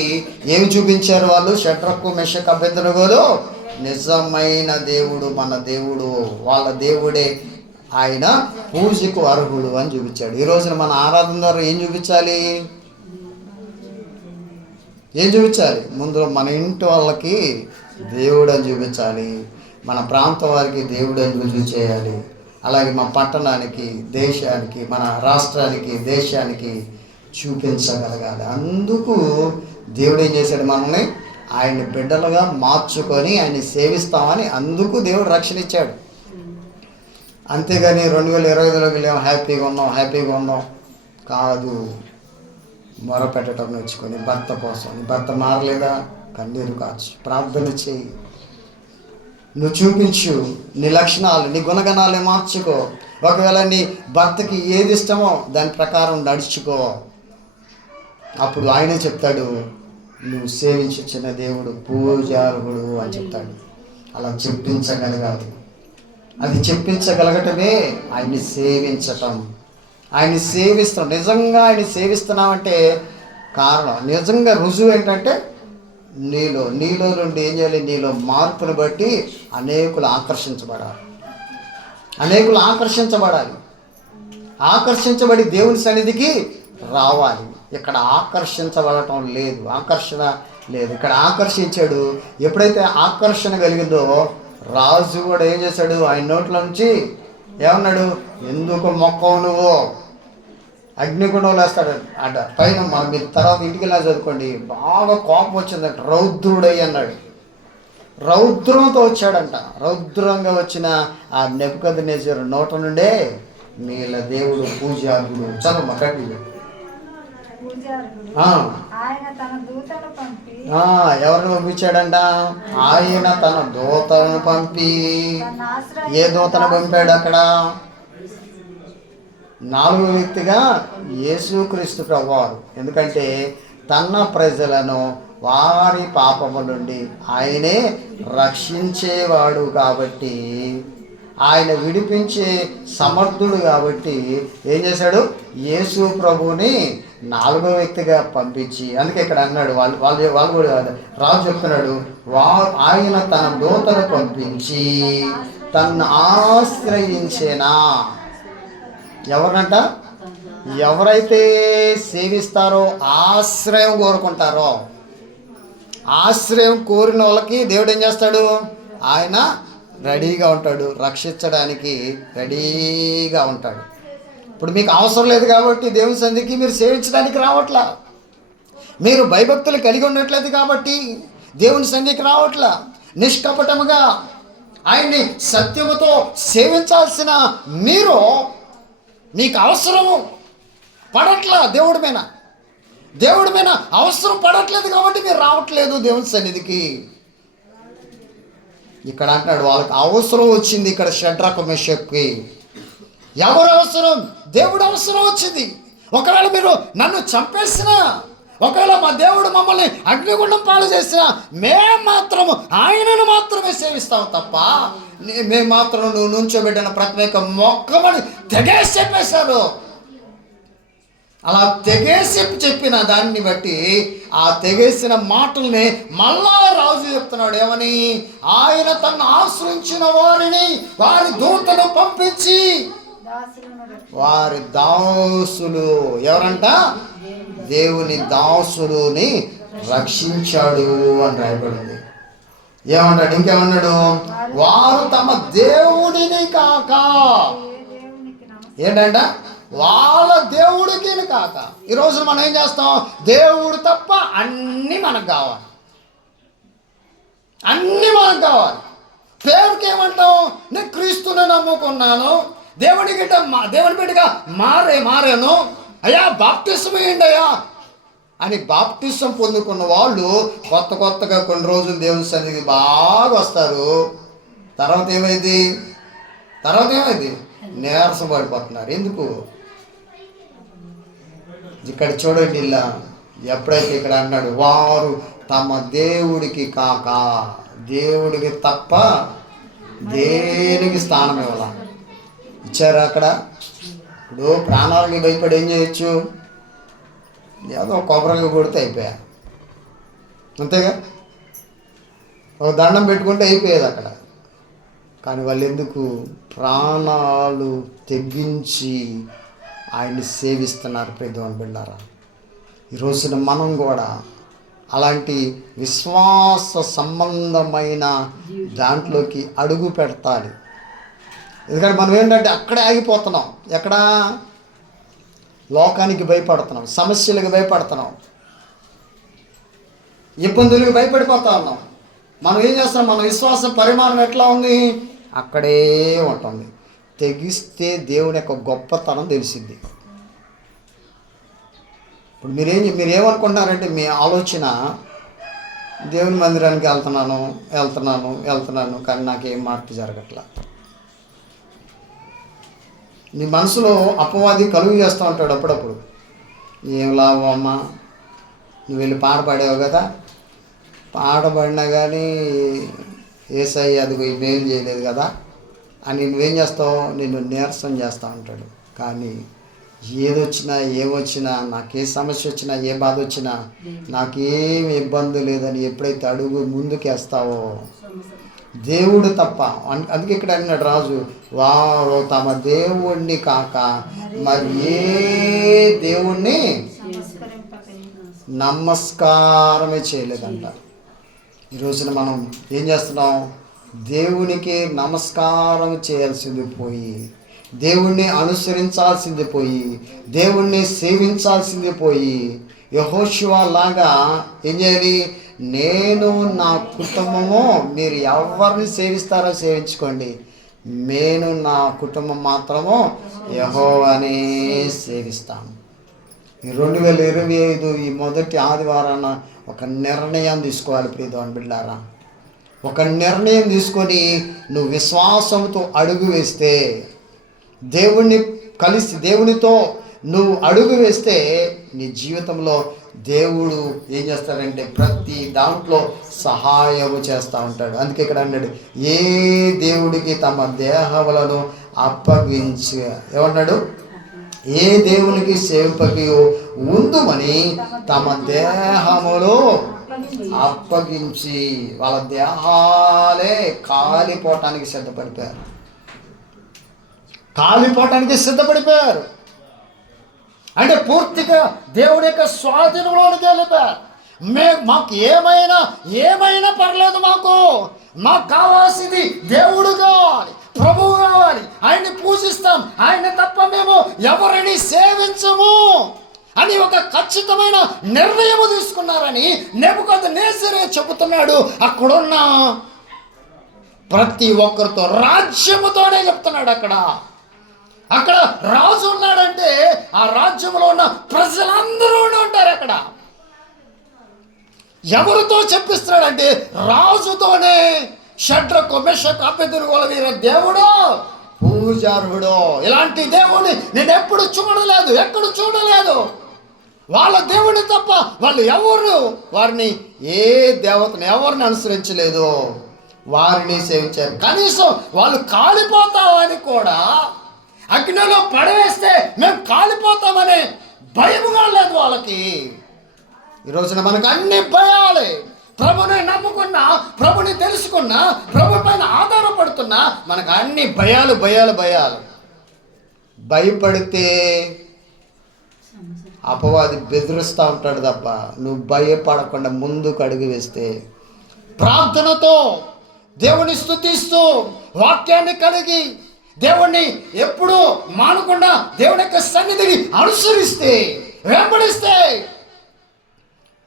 ఏమి చూపించారు వాళ్ళు? షడ్రకు మెషకు అబేద్నెగోలు నిజమైన దేవుడు మన దేవుడు, వాళ్ళ దేవుడే ఆయన పూజకు అర్హుడు అని చూపించాడు. ఈ రోజున మన ఆరాధన ద్వారా ఏం చూపించాలి? ఏం చూపించాలి? ముందు మన ఇంటి వాళ్ళకి దేవుడు అని చూపించాలి, మన ప్రాంతం వారికి దేవుడు అని రుజువు చేయాలి, అలాగే మన పట్టణానికి, దేశానికి, మన రాష్ట్రానికి, దేశానికి చూపించగలగాలి. అందుకు దేవుడు ఏం చేశాడు? మనల్ని ఆయన బిడ్డలుగా మార్చుకొని ఆయన్ని సేవిస్తామని అందుకు దేవుడు రక్షణ ఇచ్చాడు. అంతేగాని 2025లోకి వెళ్ళాము హ్యాపీగా ఉన్నాం కాదు. మొరపెట్టడం నేర్చుకొని భర్త కోసం, నీ భర్త మారలేదా? కన్నీరు కాచు, ప్రార్థన చేయి, నువ్వు చూపించు నీ లక్షణాలు, నీ గుణగణాలు మార్చుకో. ఒకవేళ నీ భర్తకి ఏది ఇష్టమో దాని ప్రకారం నడుచుకో. అప్పుడు ఆయనే చెప్తాడు, నువ్వు సేవించిన దేవుడు పూజార్హుడు అని చెప్తాడు. అలా చెప్పించగలగాలి. అది చెప్పించగలగటమే ఆయన్ని సేవించటం. ఆయన్ని సేవిస్తాం, నిజంగా ఆయన్ని సేవిస్తున్నామంటే కారణం, నిజంగా రుజువు ఏంటంటే నీలో నుండి ఏం చేయాలి? నీలో మార్పును బట్టి అనేకులు ఆకర్షించబడి దేవుని సన్నిధికి రావాలి. ఇక్కడ ఆకర్షించబడటం లేదు, ఆకర్షణ లేదు. ఇక్కడ ఆకర్షించాడు. ఎప్పుడైతే ఆకర్షణ కలిగిందో రాజు కూడా ఏం చేశాడు? ఆయన నోట్లో నుంచి ఏమన్నాడు? ఎందుకు మొక్కవు నువ్వు? అగ్నిగుండంలో వేస్తాడు అంట. పైన మీరు తర్వాత ఇంటికి వెళ్ళి చదువుకోండి. బాగా కోపం వచ్చిందంట, రౌద్రుడై అన్నాడు. రౌద్రంతో వచ్చాడంట. రౌద్రంగా వచ్చిన ఆ నెబుకద్నెజరు నోట నుండే నీళ్ళ దేవుడు పూజార్హుడు. చదువు గట్టి. ఎవరిని పంపించాడంట? ఆయన తన దూతలను పంపి, ఏ దూతను పంపాడు? అక్కడ 4వ వ్యక్తిగా యేసుక్రీస్తు ప్రభువారు. ఎందుకంటే తన ప్రజలను వారి పాపముల నుండి ఆయనే రక్షించేవాడు కాబట్టి, ఆయన విడిపించే సమర్థుడు కాబట్టి ఏం చేశాడు? యేసు ప్రభుని 4వ వ్యక్తిగా పంపించి, అందుకే ఇక్కడ అన్నాడు, వాళ్ళు కూడా రాజు చెప్తున్నాడు, ఆయన తన దూతను పంపించి తను ఆశ్రయించేనా. ఎవరినంట? ఎవరైతే సేవిస్తారో, ఆశ్రయం కోరుకుంటారో, ఆశ్రయం కోరిన వాళ్ళకి దేవుడు ఏం చేస్తాడు? ఆయన రెడీగా ఉంటాడు, రక్షించడానికి రెడీగా ఉంటాడు. ఇప్పుడు మీకు అవసరం లేదు కాబట్టి దేవుని సన్నిధికి మీరు సేవించడానికి రావట్లా, మీరు భయభక్తులు కలిగి ఉండట్లేదు కాబట్టి దేవుని సన్నిధికి రావట్లా. నిష్కపటముగా ఆయన్ని సత్యముతో సేవించాల్సిన మీకు అవసరము పడట్లా దేవుడి మీద అవసరం పడట్లేదు కాబట్టి మీరు రావట్లేదు దేవుని సన్నిధికి. ఇక్కడ అంటున్నాడు వాళ్ళకి అవసరం వచ్చింది. ఇక్కడ షడ్రకు మెషక్కి ఎవరు అవసరం? దేవుడు అవసరం వచ్చింది. ఒకవేళ మీరు నన్ను చంపేసినా, ఒకవేళ మా దేవుడు మమ్మల్ని అగ్నిగుండం పాలు చేసినా, మేము మాత్రము ఆయనను మాత్రమే సేవిస్తాం తప్ప మేము మాత్రం నువ్వు నుంచోబెట్టిన ప్రత్యేక మొక్కమని తెగేసి చెప్పేశారు. అలా తెగేసి చెప్పిన దాన్ని బట్టి ఆ తెగేసిన మాటల్ని మళ్ళా రాజు చెప్తున్నాడు. ఏమని? ఆయన తను ఆశ్రయించిన వారి దూతను పంపించి వారి దాసులు ఎవరంట? దేవుని దాసులుని రక్షించాడు అని రాయబడింది. ఏమన్నాడు? ఇంకేమన్నాడు? వారు తమ దేవుడిని కాక, ఏంటంట? వాళ్ళ దేవుడికి కాక. ఈరోజు మనం ఏం చేస్తాం? దేవుడు తప్ప అన్నీ మనకు కావాలి, పేరుకి ఏమంటాం? నేను క్రీస్తుని నమ్ముకున్నాను, దేవుని బిడ్డగా మారాను అయ్యా, బాప్టిజం ఏంటి అయ్యా అని బాప్టిజం పొందుకున్న వాళ్ళు కొత్తగా కొన్ని రోజులు దేవుని సన్నిధికి బాగా వస్తారు. తర్వాత ఏమైంది? నీరసం పడిపోతున్నారు. ఎందుకు? ఇక్కడ చూడండి, ఇలా ఎప్పుడైతే ఇక్కడ అన్నాడు వారు తమ దేవుడికి కాక, దేవుడికి తప్ప దేనికి స్థానం ఇవ్వాల ఇచ్చారు. అక్కడ ఇప్పుడు ప్రాణాలకి భయపడి ఏం చేయొచ్చు? ఏదో కొబ్బరిగా కొడితే అయిపోయా, అంతేగా, ఒక దండం పెట్టుకుంటే అయిపోయేది అక్కడ. కానీ వాళ్ళు ఎందుకు ప్రాణాలు తెగించి ఆయన్ని సేవిస్తున్నారు? ప్రియమైన బిడ్డలారా, ఈరోజున మనం కూడా అలాంటి విశ్వాస సంబంధమైన దాంట్లోకి అడుగు పెడతాలి. ఎందుకంటే మనం ఏంటంటే అక్కడే ఆగిపోతున్నాం. ఎక్కడ? లోకానికి భయపడుతున్నాం, సమస్యలకు భయపడుతున్నాం, ఇబ్బందులకు భయపడిపోతా ఉన్నాం. మనం ఏం చేస్తాం? మన విశ్వాసం పరిమాణం ఎట్లా ఉంది? అక్కడే ఉంటుంది. తెగిస్తే దేవుని యొక్క గొప్పతనం తెలిసింది. ఇప్పుడు మీరేమనుకుంటున్నారంటే మీ ఆలోచన దేవుని మందిరానికి వెళ్తున్నాను కానీ నాకేం మార్పు జరగట్లా. నీ మనసులో అపవాది కలుగు చేస్తూ ఉంటాడు అప్పుడప్పుడు. ఏం లాభం అమ్మా, నువ్వు వెళ్ళి పాట పాడావు కదా, పాట పాడినా కానీ యేసయ్య అదిగో మేలు చేయలేదు కదా అని నువ్వేం చేస్తావు? నిన్ను నీరసం చేస్తూ ఉంటాడు. కానీ ఏమొచ్చినా నాకే సమస్య వచ్చినా, ఏ బాధ వచ్చినా, నాకేం ఇబ్బంది లేదని ఎప్పుడైతే అడుగు ముందుకేస్తావో దేవుడు తప్ప. అందుకే ఇక్కడ అన్నాడు రాజు, వారు తమ దేవుణ్ణి కాక మరి ఏ దేవుణ్ణి నమస్కారమే చేయలేదంట. ఈరోజున మనం ఏం చేస్తున్నాం? దేవునికి నమస్కారం చేయాల్సింది పోయి, దేవుణ్ణి అనుసరించాల్సింది పోయి, దేవుణ్ణి సేవించాల్సింది పోయి, యెహోషువ లాగా ఏం చేయాలి? నేను నా కుటుంబము, మీరు ఎవరిని సేవిస్తారో సేవించుకోండి, నేను నా కుటుంబం మాత్రము యెహోవానే సేవిస్తాను. ఈ 2025 ఈ మొదటి ఆదివారాన ఒక నిర్ణయం తీసుకోవాలి ప్రియమైన బిడ్డలారా. ఒక నిర్ణయం తీసుకొని నువ్వు విశ్వాసంతో అడుగు వేస్తే, దేవునితో నువ్వు అడుగు వేస్తే నీ జీవితంలో దేవుడు ఏం చేస్తాడంటే ప్రతి దాంట్లో సహాయము చేస్తూ ఉంటాడు. అందుకే ఇక్కడ అన్నాడు, ఏ దేవుడికి తమ దేహములను అప్పగించి, ఏమన్నాడు? ఏ దేవునికి సేవకి ఉందుమని తమ దేహములో అప్పగించి వాళ్ళ దేహాలే కాలిపోవటానికి సిద్ధపడిపోయారు. అంటే పూర్తిగా దేవుడి యొక్క స్వాధీనంలోకి వెళ్ళిపోయారు. మాకు ఏమైనా పర్లేదు, మాకు కావాల్సింది దేవుడు కావాలి, ప్రభువు కావాలి, ఆయన్ని పూజిస్తాం, ఆయన తప్ప మేము ఎవరిని సేవించము అని ఒక ఖచ్చితమైన నిర్ణయం తీసుకున్నారని నెబుకద్నెజరు చెబుతున్నాడు. అక్కడున్న ప్రతి ఒక్కరితో, రాజ్యముతోనే చెప్తున్నాడు. అక్కడ రాజు ఉన్నాడంటే ఆ రాజ్యంలో ఉన్న ప్రజలందరూ ఉంటారు. అక్కడ ఎవరితో చెప్పిస్తున్నాడంటే రాజుతోనే. షడ్రకు మెషకు అబేద్నెగోల వీర దేవుడు పూజారుడు. ఇలాంటి దేవుని నేను ఎప్పుడు చూడలేదు, ఎక్కడ చూడలేదు. వాళ్ళ దేవుని తప్ప వాళ్ళు ఎవరు వారిని, ఏ దేవతను ఎవరిని అనుసరించలేదు, వారిని సేవించారు. కనీసం వాళ్ళు కాలిపోతామని కూడా, అగ్నిలో పడవేస్తే మేము కాలిపోతామనే భయముగా లేదు వాళ్ళకి. ఈ రోజున మనకు అన్ని భయాలే. ప్రభుని నమ్ముకున్నా, ప్రభుని తెలుసుకున్నా, ప్రభు పైన ఆధారపడుతున్నా మనకు అన్ని భయాలు భయాలు భయాలు. భయపడితే అపవాది బెదిరిస్తూ ఉంటాడు తప్ప నువ్వు భయపడకుండా ముందుకు అడుగు వేస్తే, ప్రార్థనతో దేవుని స్తుతిస్తూ వాక్యాన్ని కలిగి దేవుణ్ణి ఎప్పుడూ మానకుండా దేవుని యొక్క సన్నిధిని అనుసరిస్తే, వెంబడిస్తే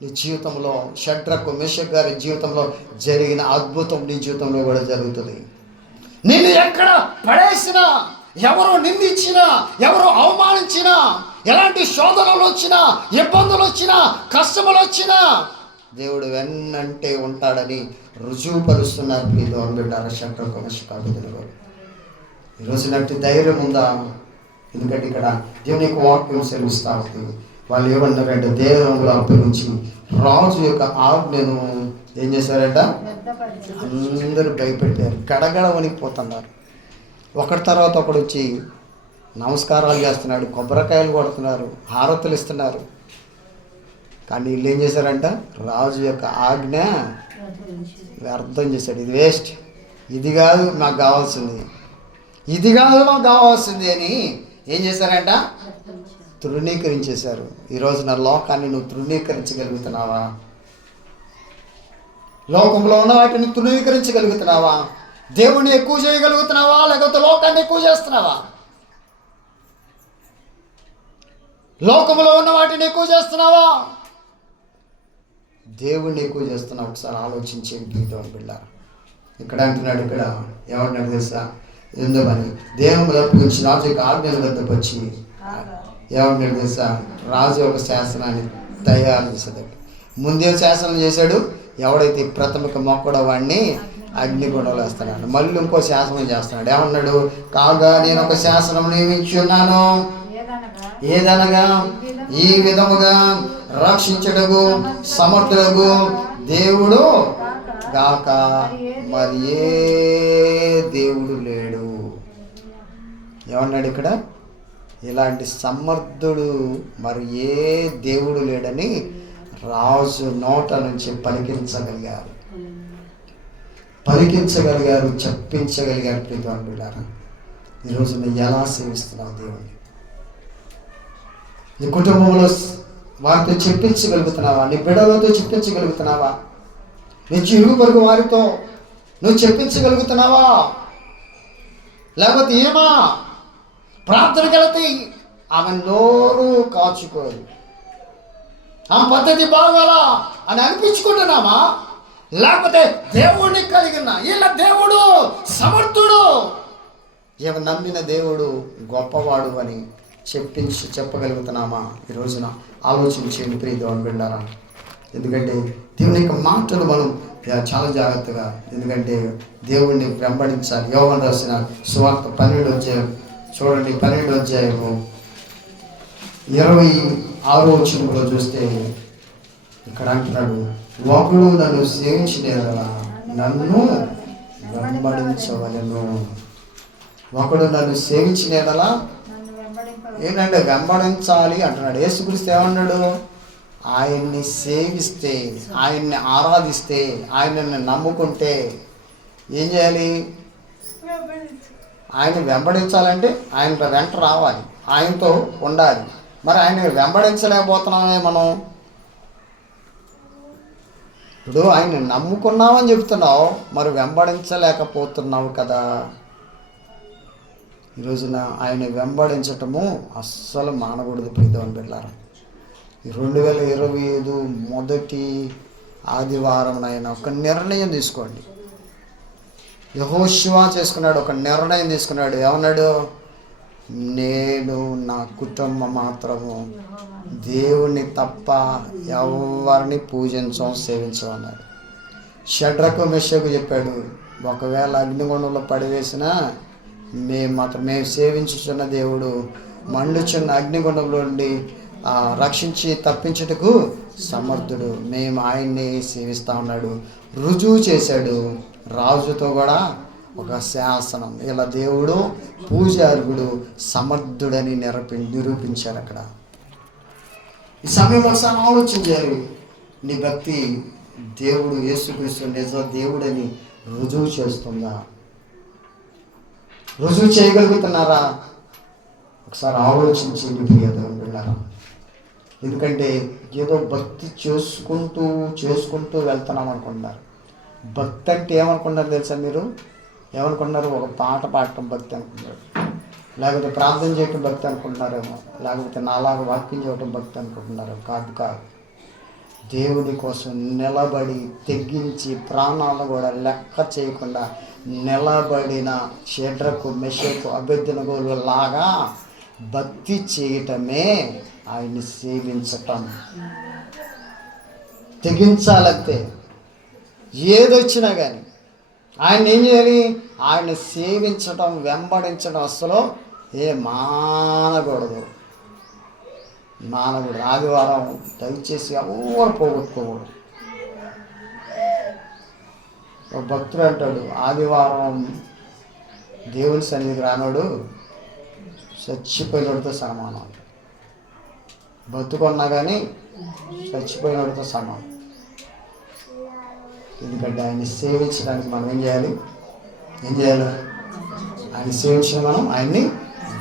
నీ జీవితంలో, షడ్రకు మెషకు గారి జీవితంలో జరిగిన అద్భుతం నీ జీవితంలో కూడా జరుగుతుంది. నిన్ను ఎక్కడ పడేసినా, ఎవరు నిందించినా, ఎవరు అవమానించినా, ఎలాంటి శోధనలు వచ్చినా, ఇబ్బందులు వచ్చినా, కష్టములు వచ్చినా దేవుడు వెన్నంటే ఉంటాడని రుజువుపరుస్తున్నారు. మీ దేవుని బిడ్డ షడ్రకు మెషకు అబేద్నెగో. ఈరోజు నట్టి ధైర్యం ఉందా? ఎందుకంటే ఇక్కడ దేవుని యొక్క వాక్యం సెలవిస్తూ ఉంటుంది. వాళ్ళు ఏమన్నారంటే దేవుడు అప్పగించి రాజు యొక్క ఆజ్ఞను ఏం చేశారంట, అందరూ భయపెట్టారు. గడగడ వణికిపోతున్నారు. ఒకటి తర్వాత ఒకడు వచ్చి నమస్కారాలు చేస్తున్నాడు, కొబ్బరికాయలు కొడుతున్నారు, హారతులు ఇస్తున్నారు. కానీ వీళ్ళు ఏం చేశారంట, రాజు యొక్క ఆజ్ఞ వ్యర్థం చేశాడు. ఇది వేస్ట్, ఇది కాదు నాకు కావాల్సింది, ఇది కాదు మాకు కావాల్సింది అని ఏం చేశారంట, తృణీకరించేశారు. ఈరోజు నా లోకాన్ని నువ్వు తృణీకరించగలుగుతున్నావా? లోకంలో ఉన్న వాటిని తృణీకరించగలుగుతున్నావా? దేవుణ్ణి ఎక్కువ చేయగలుగుతున్నావా, లేకపోతే లోకాన్ని ఎక్కువ చేస్తున్నావా? లోకంలో ఉన్న వాటిని ఎక్కువ చేస్తున్నావా, దేవుణ్ణి ఎక్కువ చేస్తున్నావు? ఒకసారి ఆలోచించి దేవుని బిడ్డ. ఇక్కడ అంటున్నాడు, ఇక్కడ ఏమన్నాడు తెలుసా? ఎందుకని దేవుని అప్పగించి రాజు యొక్క ఆజ్ఞల వద్దకు వచ్చి ఏమన్నాడు తెలుసా? రాజు యొక్క శాసనాన్ని తయారు చేశాడు. ముందే శాసనం చేశాడు, ఎవడైతే ప్రథమిక మొక్కడో వాడిని అగ్నిగుండంలో వేస్తున్నాడు. మళ్ళీ ఇంకో శాసనం చేస్తున్నాడు. ఏమన్నాడు? కాగా నేను ఒక శాసనం నియమించున్నాను, ఏదనగా ఈ విధముగా రక్షించడకు సమర్థులకు దేవుడు గాక మరి ఏ దేవుడు లేడు. ఏమన్నాడు ఇక్కడ? ఇలాంటి సమర్థుడు మరి ఏ దేవుడు లేడని రాజు నోట నుంచి పలికించగలిగారు, చెప్పించగలిగారు. ప్రియమైన ఈరోజు నువ్వు ఎలా సేవిస్తున్నావు దేవుణ్ణి? నీ కుటుంబంలో వారితో చెప్పించగలుగుతున్నావా? నీ బిడ్డలతో చెప్పించగలుగుతున్నావా? నీ ఇరుగు పొరుగు వారితో నువ్వు చెప్పించగలుగుతున్నావా? లేకపోతే ఏమా ప్రార్థనకి వెళితే ఆమె నోరు కాచుకోదు, ఆమె పద్ధతి బాగాలా అని అనిపించుకుంటున్నామా? లేకపోతే దేవుడిని కలిగిన ఇలా దేవుడు సమర్థుడు, ఏమి నమ్మిన దేవుడు గొప్పవాడు అని చెప్పగలుగుతున్నామా? ఈ రోజున ఆలోచించేయండి ప్రియ దేవుని బిడ్డలారా. ఎందుకంటే దేవుని యొక్క మాటలు మనం చాలా జాగ్రత్తగా, ఎందుకంటే దేవుణ్ణి వెంబడించాలి. యోహాను రాసిన సువార్త 12వ అధ్యాయం చూడండి, 12వ అధ్యాయము 26వ వచనంలో చూస్తే ఇక్కడ అంటున్నాడు, ఒకడు నన్ను సేవించిన నన్ను వెంబడించవలెను. ఒకడు నన్ను సేవించిన ఏంటంటే వెంబడించాలి అంటున్నాడు. యేసుక్రీస్తు ఏమన్నాడు? ఆయన్ని సేవిస్తే, ఆయన్ని ఆరాధిస్తే, ఆయనని నమ్ముకుంటే ఏం చేయాలి? ఆయన వెంబడించాలంటే ఆయన వెంట రావాలి, ఆయనతో ఉండాలి. మరి ఆయన వెంబడించలేకపోతున్నామే మనం. ఇప్పుడు ఆయన్ని నమ్ముకున్నామని చెప్తున్నావు, మరి వెంబడించలేకపోతున్నావు కదా. ఈరోజున ఆయన వెంబడించటము అస్సలు మానకూడదు ప్రియమైన బిడ్డలారా. 2025 మొదటి ఆదివారం ఆయన ఒక నిర్ణయం తీసుకోండి. యెహోషువ చేసుకున్నాడు, ఒక నిర్ణయం తీసుకున్నాడు. ఏమన్నాడు? నేను నా కుటుంబం మాత్రము దేవుణ్ణి తప్ప ఎవరిని పూజించం సేవించం అన్నాడు. షడ్రకు మెషకు చెప్పాడు, ఒకవేళ అగ్నిగుండంలో పడివేసినా మేము సేవించుచున్న దేవుడు మండుచున్న అగ్నిగుండంలో నుండి రక్షించి తప్పించుటకు సమర్థుడు, మేము ఆయన్ని సేవిస్తా ఉన్నాడు. రుజువు చేశాడు రాజుతో కూడా ఒక శాసనం. ఇలా దేవుడు పూజార్హుడు సమర్థుడని నిరూపించారు అక్కడ. ఈ సమయంలో ఒకసారి ఆలోచించారు, నీ భక్తి దేవుడు యేసుక్రీస్తు నిజ దేవుడని రుజువు చేస్తుందా? రుజువు చేయగలుగుతున్నారా? ఒకసారి ఆలోచించి ప్రియతరులారా. ఎందుకంటే ఏదో భక్తి చేసుకుంటూ వెళ్తున్నాం అనుకుంటున్నారు. భక్తి అంటే ఏమనుకున్నారు తెలుసా మీరు? ఏమనుకుంటున్నారు? ఒక పాట పాడటం భక్తి అనుకుంటున్నారు, లేకపోతే ప్రార్థన చేయటం భక్తి అనుకుంటున్నారేమో, లేకపోతే నాలాగా వాక్యం చేయటం భక్తి అనుకుంటున్నారు. కాదు. దేవుడి కోసం నిలబడి తెగించి ప్రాణాలను కూడా లెక్క చేయకుండా నిలబడిన షడ్రకు మెషకు అబేద్నెగోలు లాగా భక్తి చేయటమే ఆయన్ని సేవించటం. తెగించాలంతే. ఏదొచ్చినా కానీ ఆయన ఏం చేయాలి? ఆయన సేవించటం, వెంబడించడం అసలు మానకూడదు. ఆదివారం దయచేసి ఎవరు పోగొట్టుకోకూడదు. ఒక భక్తుడు అంటాడు, ఆదివారం దేవుని సన్నిధికి రానోడు చచ్చిపోయినోడితో సమానం. బతుకున్నా కానీ చచ్చిపోయినోడితో సమానం. ఎందుకంటే ఆయన్ని సేవించడానికి మనం ఏం చేయాలి? ఆయన సేవించిన మనం ఆయన్ని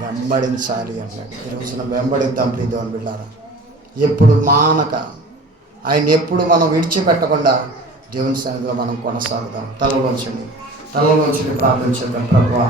వెంబడించాలి అన్నాడు. ఈ రోజున వెంబడిద్దాం ప్రియదేవుని బిడ్డలారా. ఎప్పుడు మానక ఆయన ఎప్పుడు మనం విడిచిపెట్టకుండా దేవుని సన్నిధిలో మనం కొనసాగుదాం. తలలోంచండి ప్రార్థన చేద్దాం. ప్రభువా,